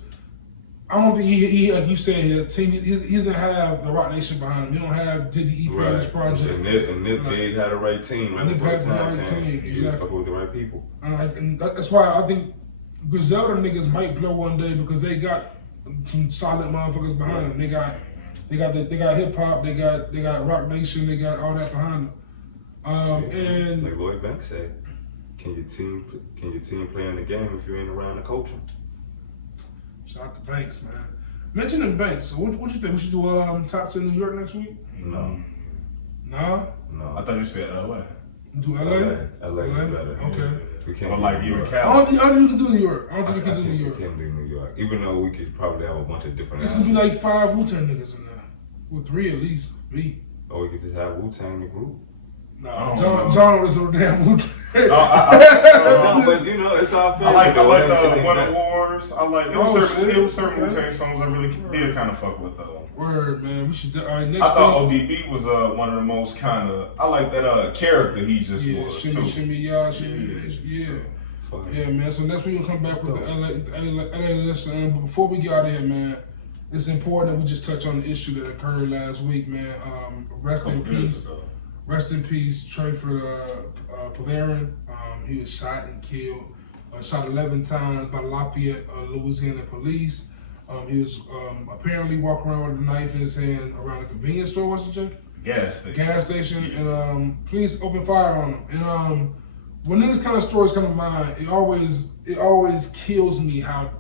I don't think he like you said, he doesn't have the Rock Nation behind him. He don't have Diddy EP on this project. And Nip Big had the right team. Nip had the right team. He was fucking with the right people. And that's why I think Griselda niggas might blow one day because they got some solid motherfuckers behind them. They got hip hop. They got Rock Nation. They got all that behind them. And like Lloyd Banks said, can your team play in the game if you ain't around the culture? Shout out to Banks, man. Mentioning Banks, so what you think? We should do top 10 New York next week? No. Nah? No. I thought you said LA. Do LA? LA is better. Okay. We can't. Or like you in I Cali. don't think we can do New York. I don't think we can do New York. We can't do New York. Even though we could probably have a bunch of different. It's gonna be like 5 Wu-Tang niggas in there. With 3 at least. Me. Or we could just have Wu-Tang in the group. Nah, John was so damn Wu-Tang. But you know, it's our I like the Winter Wars. I like it was certain Wu-Tang songs I really did kind of fuck with though. Word, man. We should. All right, next. I thought ODB was one of the most kind of. I like that character he just was too. Shimmy, yeah. Yeah, man. So next week we'll come back with the LA list. But before we get out of here, man, it's important that we just touch on the issue that occurred last week, man. Rest in peace. Rest in peace, Trayford Pavarian. He was shot and killed, shot 11 times by Lafayette, Louisiana police. He was apparently walking around with a knife in his hand around a convenience store, what's it, Jay? Gas station. Yeah. And police opened fire on him. And when these kind of stories come to mind, it always kills me how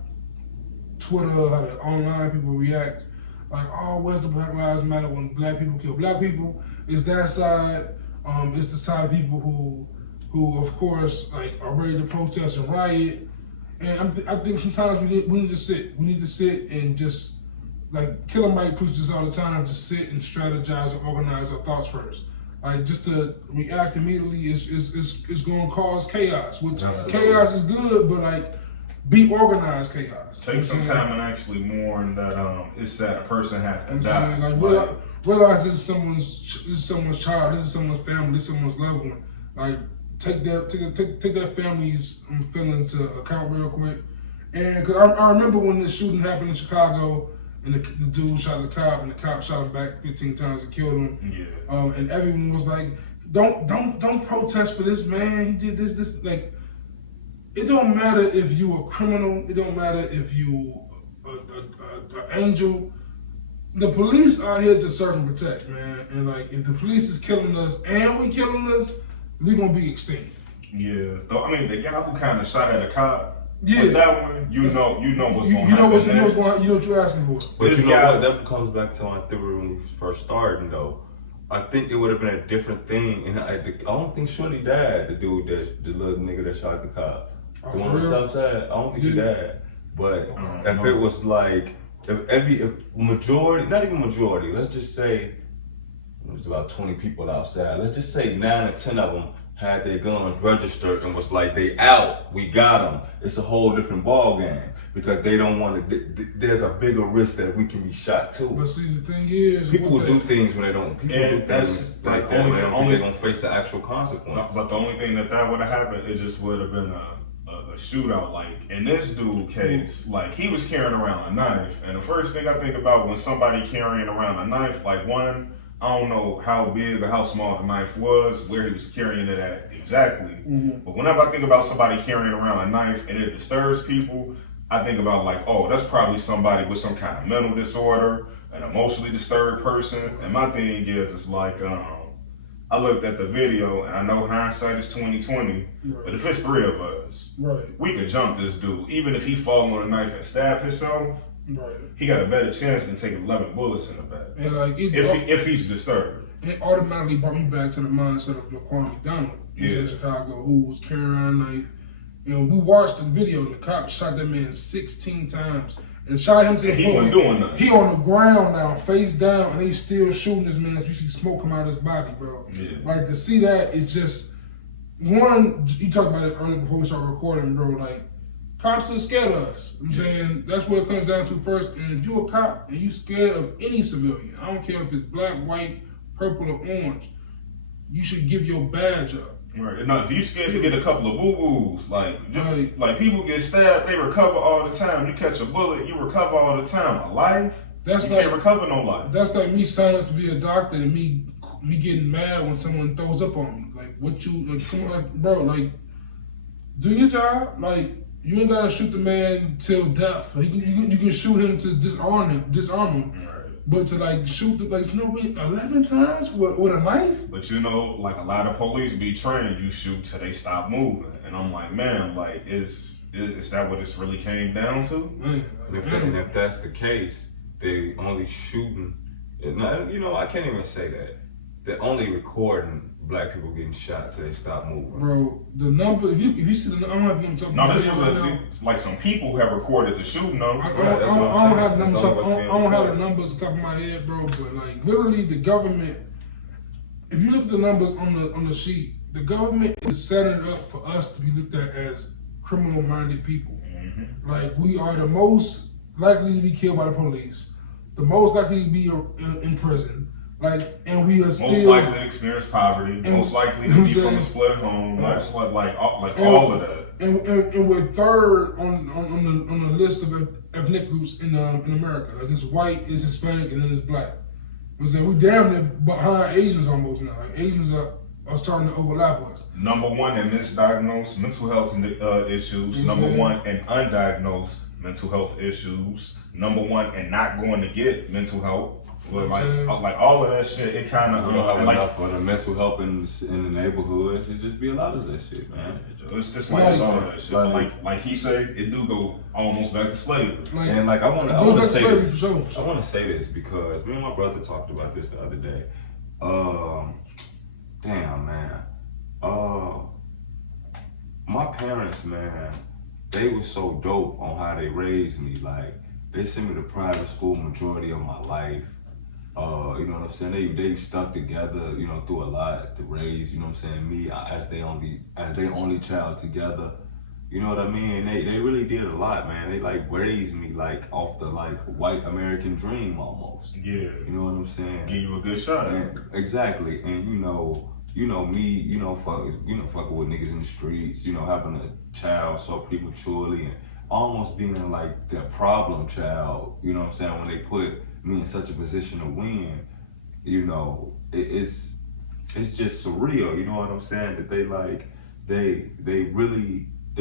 Twitter, how the online people react. Like, oh, where's the Black Lives Matter when black people kill black people? It's that side. It's the side of people who of course, like, are ready to protest and riot. And I think sometimes we need to sit. We need to sit and just, like Killer Mike preaches all the time, just sit and strategize and organize our thoughts first. Like, just to react immediately is going to cause chaos. Which chaos is good, but like, be organized chaos. Take some time and actually mourn that it's sad a person had to die. Like, realize this is someone's child, this is someone's family, this is someone's loved one. Like, take that family's feelings to account real quick. And cause I remember when this shooting happened in Chicago, and the dude shot the cop, and the cop shot him back 15 times and killed him. Yeah. And everyone was like, "Don't protest for this, man. He did this." Like, it don't matter if you a criminal. It don't matter if you an angel. The police are here to serve and protect, man. And like, if the police is killing us and we killing us, we gonna be extinct. Yeah. Though, I mean, the guy who kind of shot at a cop. Yeah. With that one, you know what's going to happen. You know what you're asking for. But you know what? That comes back to my theory when we first started, though. I think it would have been a different thing, and I don't think Shorty died. The dude the little nigga that shot the cop. The one on the south side. I don't think he died. But if it was like, if majority, not even majority, let's just say it was about 20 people outside. Let's just say 9 or 10 of them had their guns registered and was like, they out, we got them. It's a whole different ball game because they don't want to. There's a bigger risk that we can be shot too. But see, the thing is, people do things when they don't. People do things like that when they don't think they're gonna face the actual consequence. But the only thing that would have happened, it just would have been a shootout. Like in this dude case, like he was carrying around a knife, and the first thing I think about when somebody carrying around a knife, like one, I don't know how big or how small the knife was, where he was carrying it at exactly. But whenever I think about somebody carrying around a knife and it disturbs people, I think about like, oh, that's probably somebody with some kind of mental disorder, an emotionally disturbed person. And my thing is like, I looked at the video and I know hindsight is 20/20, but if it's three of us, we could jump this dude. Even if he fall on a knife and stab himself, he got a better chance than taking 11 bullets in the back. And like if he's disturbed. It automatically brought me back to the mindset of Laquan McDonald, who's in Chicago, who was carrying around a knife. You know, we watched the video. The cop shot that man 16 times and shot him to the He wasn't doing nothing. He on the ground now, face down, and they still shooting this man. You see smoke come out of his body, bro. Like to see that is just one. You talked about it earlier before we started recording, bro. Like cops are scared of us. I'm saying that's what it comes down to first. And if you're a cop and you scared of any civilian, I don't care if it's black, white, purple, or orange, you should give your badge up. Right. Now, if you scared to get a couple of boo-boos, like people get stabbed, they recover all the time. You catch a bullet, you recover all the time. A life, you can't recover no life. That's like me signing up to be a doctor and me getting mad when someone throws up on me. Like what you like, come on, like, bro, like do your job. Like you ain't gotta shoot the man till death. Like, you can shoot him to disarm him. Right. But to like shoot, like 11 times with a knife. But you know, like a lot of police be trained, you shoot till they stop moving, and I'm like, man, like is that what this really came down to? Man, and if that's the case, they only shooting. Now, you know, I can't even say that. They're only recording black people getting shot till they stop moving. Bro, the number, if you see the, I don't have them talking about this was it's like some people have recorded the shooting though. I don't have the numbers on top of my head, bro, but like literally the government, if you look at the numbers on the sheet, the government is setting it up for us to be looked at as criminal-minded people. Like we are the most likely to be killed by the police, the most likely to be in prison. Like, and we are still most likely to experience poverty, most likely to be from a split home, like all of that. And we're third on the list of ethnic groups in America. Like it's white, it's Hispanic, and then it's black. I'm saying we damn near behind Asians almost now. Like Asians are starting to overlap us. Number one in misdiagnosed mental health issues. Number one in undiagnosed mental health issues. Number one in not going to get mental health. But like all of that shit, it kind of we don't have enough for the mental health in the neighborhoods. It just be a lot of that shit, man. It's just like some of that shit. Like he said, it do go almost back to slavery. And like I want to say this. I want to say this because me and my brother talked about this the other day. Damn, man. My parents, man, they were so dope on how they raised me. Like they sent me to private school majority of my life. You know what I'm saying? They stuck together, you know, through a lot to raise, you know what I'm saying, me as their only child together. You know what I mean? They really did a lot, man. They like raised me like off the like white American dream almost. Yeah. You know what I'm saying? Give you a good shot. Exactly. And you know me, fucking with niggas in the streets, you know, having a child so prematurely and almost being like the problem child, you know what I'm saying, when they put me in such a position to win, you know, it's just surreal, you know what I'm saying, that they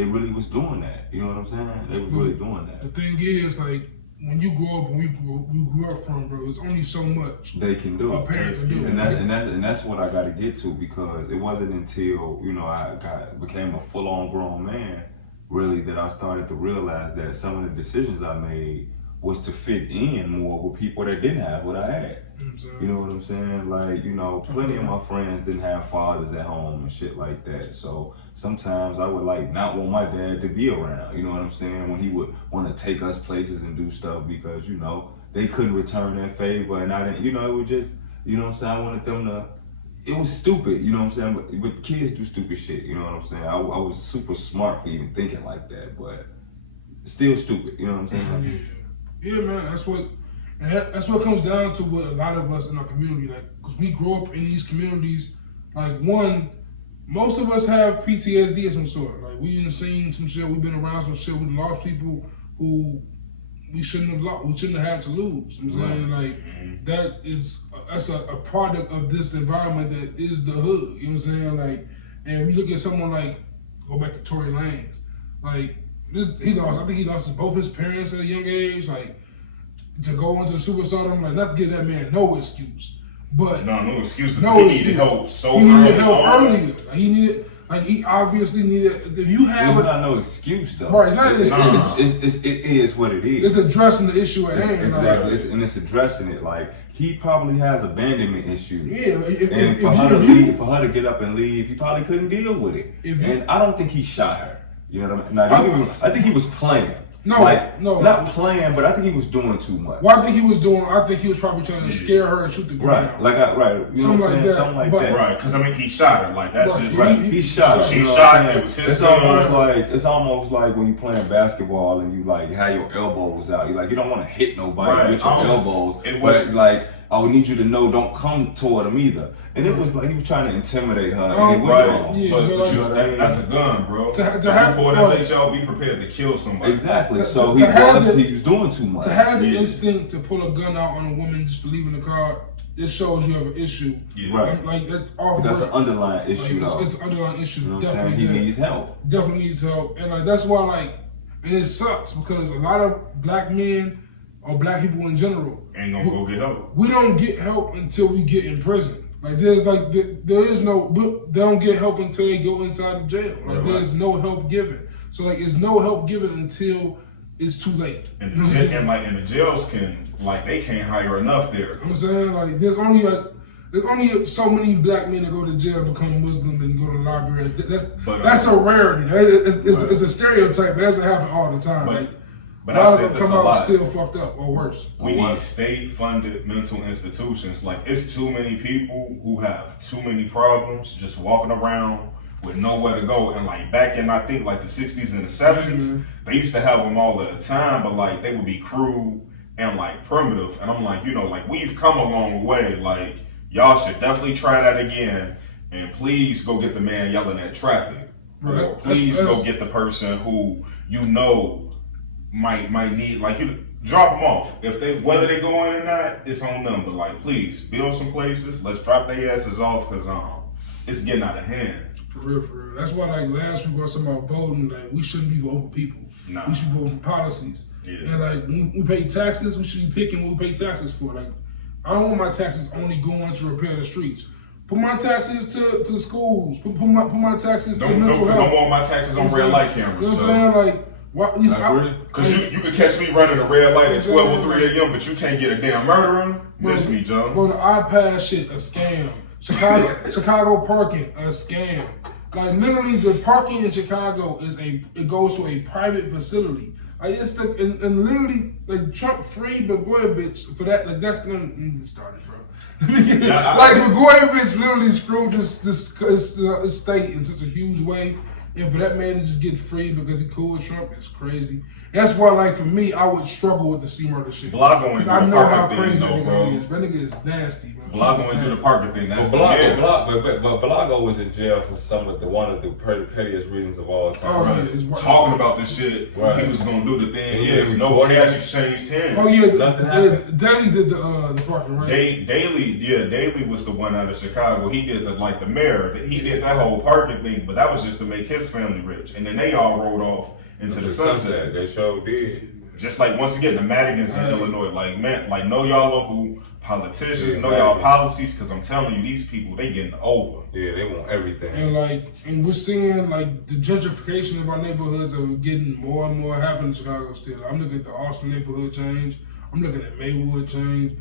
really was doing that, you know what I'm saying? They was really doing that. The thing is, like, when you grow up and we grew up from, bro, there's only so much they can do. A parent can do. And that's what I got to get to, because it wasn't until, you know, I became a full-on grown man, really, that I started to realize that some of the decisions I made was to fit in more with people that didn't have what I had. You know what I'm saying? Like, you know, plenty of my friends didn't have fathers at home and shit like that. So sometimes I would like not want my dad to be around, you know what I'm saying? When he would want to take us places and do stuff because, you know, they couldn't return that favor and I didn't, you know, it was just, you know what I'm saying? I wanted them to, it was stupid, you know what I'm saying? But kids do stupid shit, you know what I'm saying? I was super smart for even thinking like that, but still stupid, you know what I'm saying? Yeah, man, that's what comes down to what a lot of us in our community, like, because we grow up in these communities, like, most of us have PTSD of some sort. Like, we done seen some shit, we've been around some shit, we've lost people who we shouldn't have lost, we shouldn't have had to lose. You know what I'm saying? Like, that's a product of this environment that is the hood. You know what I'm saying? Like, and we look at someone like, go back to Tory Lanez, like, I think he lost both his parents at a young age, like, to go into suicidal, like, not to give that man no excuse. But no excuses. No he excuse. needed help so he needed early help on. earlier. He obviously needed. If you have it's not no excuse though. Right, it's not an excuse. It is what it is. It's addressing the issue at hand. Exactly, Like, and it's addressing it. Like, he probably has abandonment issues. Yeah, and for her to get up and leave, he probably couldn't deal with it. And I don't think he shot her. You know what I mean? I think he was playing. Not playing, but I think he was doing too much. What I think he was probably trying to scare her and shoot the ground. Right. You know what I'm saying? Something like that. Right, because I mean, he shot her. Like, that's just right. He shot her. She shot him. It was his it's almost like when you playing basketball and you like have your elbows out. You don't want to hit nobody with your elbows, but like, I would need you to know, don't come toward him either. And it was like he was trying to intimidate her. And it went wrong. Yeah, but that's a gun, bro. To have let y'all be prepared to kill somebody. Exactly. So he was doing too much. To have the instinct to pull a gun out on a woman just for leaving the car, it shows you have an issue. Yeah. Right. Like that's an underlying issue, though. It's an underlying issue. You know what definitely. I'm saying? He needs help. Definitely needs help, and like that's why and it sucks because a lot of black men or black people in general ain't gonna go get help. We don't get help until we get in prison. Like there is no, they don't get help until they go inside the jail. Like there's no help given. So like it's no help given until it's too late. And the jails they can't hire enough there. You know what I'm saying? Like there's only so many black men that go to jail, become Muslim, and go to the library. That's a rarity. It's a stereotype. That doesn't happen all the time. But a lot of them come out still fucked up or worse. We need state-funded mental institutions. Like, it's too many people who have too many problems just walking around with nowhere to go. And like back in, I think, like the 60s and the 70s, they used to have them all the time, but like they would be crude and like primitive. And I'm like, we've come a long way. Like, y'all should definitely try that again. And please go get the man yelling at traffic. Right. Or please go get the person who might need, you drop them off. Whether they go in or not, it's on them. But like, please build some places. Let's drop their asses off because it's getting out of hand. For real. That's why last week we were talking about voting. We shouldn't be voting for people. Nah. We should be voting for policies. Yeah. And when we pay taxes, we should be picking what we pay taxes for. I don't want my taxes only going to repair the streets. Put my taxes to schools. Put my taxes to mental health. Don't want my taxes on red light cameras. You know what I'm saying? Because you could catch me running a red light at 12:03 a.m., but you can't get a damn murder in. Miss me, Joe. Bro, the iPad shit, a scam. Chicago parking, a scam. Literally, the parking in Chicago it goes to a private facility. And literally, Trump freed Blagojevich for that. That's not even started, bro. Blagojevich literally screwed this state in such a huge way. And for that man to just get free because he cool with Trump is crazy. That's why, for me, I would struggle with the C-murder shit. Because I know how crazy that nigga is. That nigga is nasty, bro. Blago went through the Parker thing. That's but Blago was in jail for one of the pettiest reasons of all time. Talking about this shit, he was gonna do the thing. Nobody actually changed him. Oh yeah, Daly did the Parker, right? Daly was the one out of Chicago. He did the mayor. He did that whole Parker thing, but that was just to make his family rich. And then they all rolled off into the sunset. They sure did. Just once again, the Madigans in Illinois, know y'all local politicians, know y'all policies, because I'm telling you, these people, they getting over. Yeah, they want everything. And we're seeing the gentrification of our neighborhoods are getting more and more happening in Chicago still. I'm looking at the Austin neighborhood change. I'm looking at Maywood change.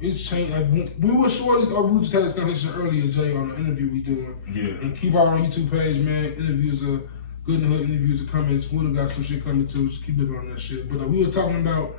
It's changed. We were shorties, we just had this conversation earlier, Jay, on the interview we doing. Yeah. And keep our YouTube page, man. Interviews are good in the hood. Interviews are coming. Smooda got some shit coming too. Just keep looking on that shit. But we were talking about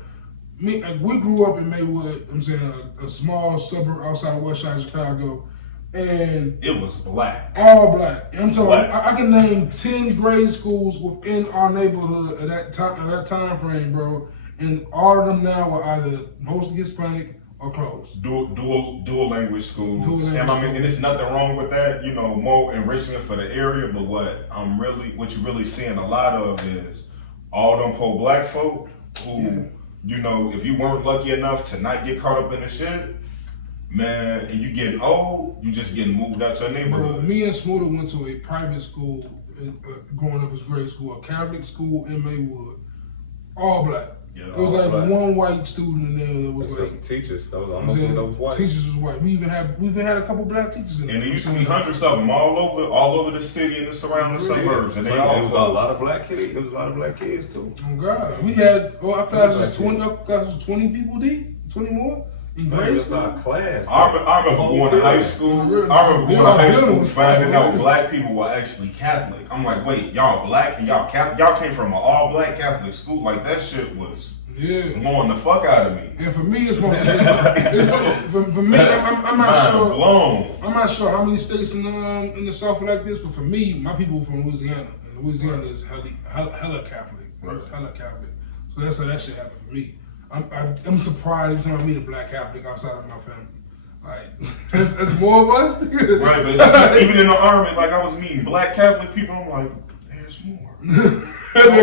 we grew up in Maywood. I'm saying a small suburb outside of West Side Chicago, and it was black. all black. And I'm talking. Black. I can name 10 grade schools within our neighborhood at that time frame, bro. And all of them now are either mostly Hispanic or closed. Dual language schools. And I mean, and there's nothing wrong with that. You know, more enrichment for the area. But what you're really seeing a lot of is all them poor black folk who, you know, if you weren't lucky enough to not get caught up in the shit, man, and you getting old, you just getting moved out your neighborhood. Bro, me and Smooda went to a private school growing up as grade school, a Catholic school in Maywood, all black. Yeah, it was like black. one white student in there that was Except like teachers. That was almost those white. Teachers was white. We even had a couple black teachers in there. And there used to be hundreds of them all over the city and the surrounding suburbs, and they all It was a lot of black kids. It was a lot of black kids too. Oh God, we had our class was 20. Our class was 20 people deep, 20 more in grade school. Our class. I remember going to high school. I remember going to high school finding out black people were actually Catholic. I'm like, wait, y'all black and y'all Catholic? Y'all came from an all black Catholic school? Like that shit was blowing the fuck out of me. And for me, it's mostly for me. I'm not sure. Blown. I'm not sure how many states in the South are like this, but for me, my people are from Louisiana. And Louisiana is hella Catholic. It's hella Catholic. So that's how that shit happened for me. I'm surprised every time I meet a black Catholic outside of my family. Like, there's more of us. Right, but even in the army, like I was meeting black Catholic people, I'm like, there's more.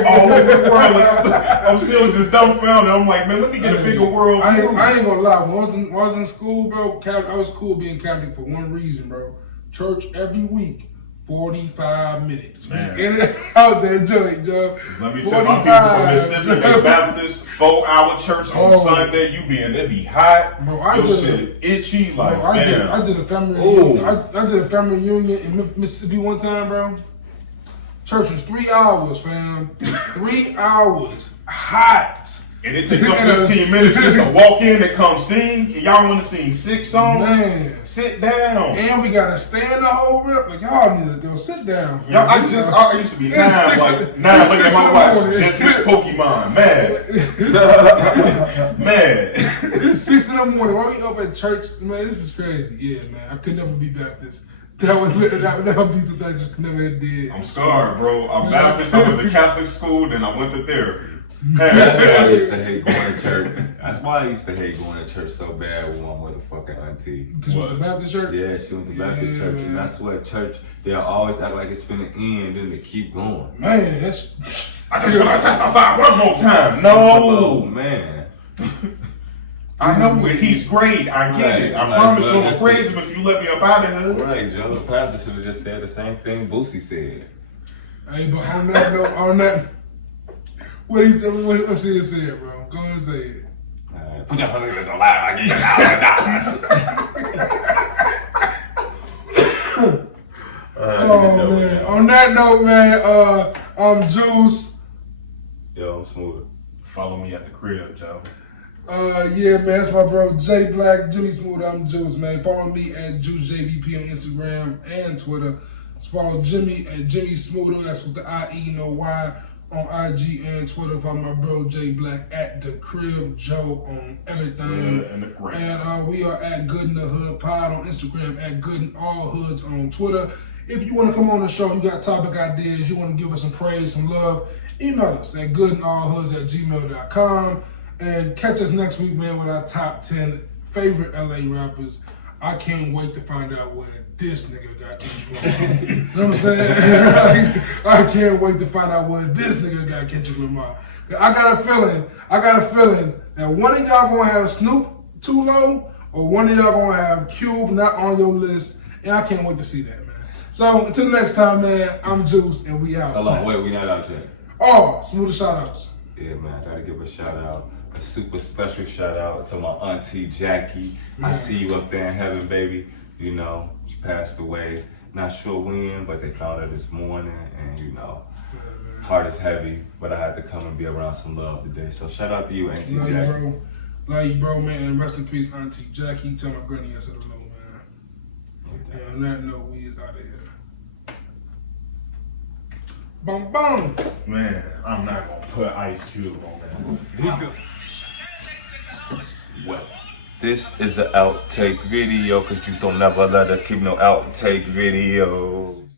All over the world, like, I'm still just dumbfounded. I'm like, man, let me get a bigger world. I ain't gonna lie. When I was in school, bro, I was cool being Catholic for one reason, bro. Church every week. 45 minutes. Man. Get it out there, joint, Joe. Let me tell my people from Mississippi, they Baptist, 4-hour church on Sunday. It be hot. Bro, I your did shit itchy. Like, bro, I did a family reunion. I did a family reunion in Mississippi one time, bro. Church was 3 hours, fam. 3 hours. Hot. And it took them 15 minutes just to walk in and come sing. And y'all want to sing 6 songs? Man. Sit down. And we got to stand the whole rip. Like, y'all need to sit down. Fam. Y'all, I used to be 9, like 9 looking at my watch. Just hit Pokemon. Mad. It's 6 in the morning. Why we up at church? Man, this is crazy. Yeah, man. I could never be Baptist. That would be something I just never did. I'm scarred, bro. I'm Baptist. I went to Catholic school, then I went to therapy. That's why I used to hate going to church. That's why I used to hate going to church so bad with my motherfucking auntie. Because you went to Baptist church? Yeah, she went to Baptist church. Man. And I swear, church, they'll always act like it's finna end and they keep going. Man, that's... I just want to testify one more time. Oh, man. I know it. He's great. I get it. I promise you I'll praise him if you let me up out of here. Right, Joe. The pastor should have just said the same thing Boosie said. Hey, but on that note, what he said, what she said, bro? Go ahead and say it. Put your pussy in your lap. I get Oh man. On that note, man, I'm Juice. Yo, I'm Smooda. Follow me at the crib, Joe. Yeah, man, that's my bro J Black, Jimmie Smooda. I'm Juice, man. Follow me at JuiceJVP on Instagram and Twitter. Follow Jimmy at Jimmie Smooda. That's with the I-E, no Y, on IG and Twitter. Follow my bro J Black at the Crib Joe on everything. And we are at Good in the Hood Pod on Instagram, at Good in All Hoods on Twitter. If you want to come on the show, you got topic ideas, you want to give us some praise, some love, email us at goodinallhoods@gmail.com. And catch us next week, man, with our top 10 favorite LA rappers. I can't wait to find out where this nigga got Kendrick Lamar. You know what I'm saying? I can't wait to find out where this nigga got Kendrick Lamar. I got a feeling that one of y'all gonna have Snoop too low, or one of y'all gonna have Cube not on your list, and I can't wait to see that, man. So until next time, man, I'm Juice, and we out. Hold on, wait, we not out yet. Oh, Smooda shout outs. Yeah, man, I gotta give a shout out. A super special shout out to my auntie Jackie. I see you up there in heaven, baby. You know, she passed away. Not sure when, but they found her this morning, and you know, heart is heavy. But I had to come and be around some love today. So shout out to you, Auntie Love Jackie. You, bro. Love you, bro, man. And rest in peace, Auntie Jackie. Tell my granny I said hello, man. And on that note, we is out of here. Boom, boom. Man, I'm not gonna put Ice Cube on that. What? This is an outtake video, cause you don't never let us keep no outtake videos.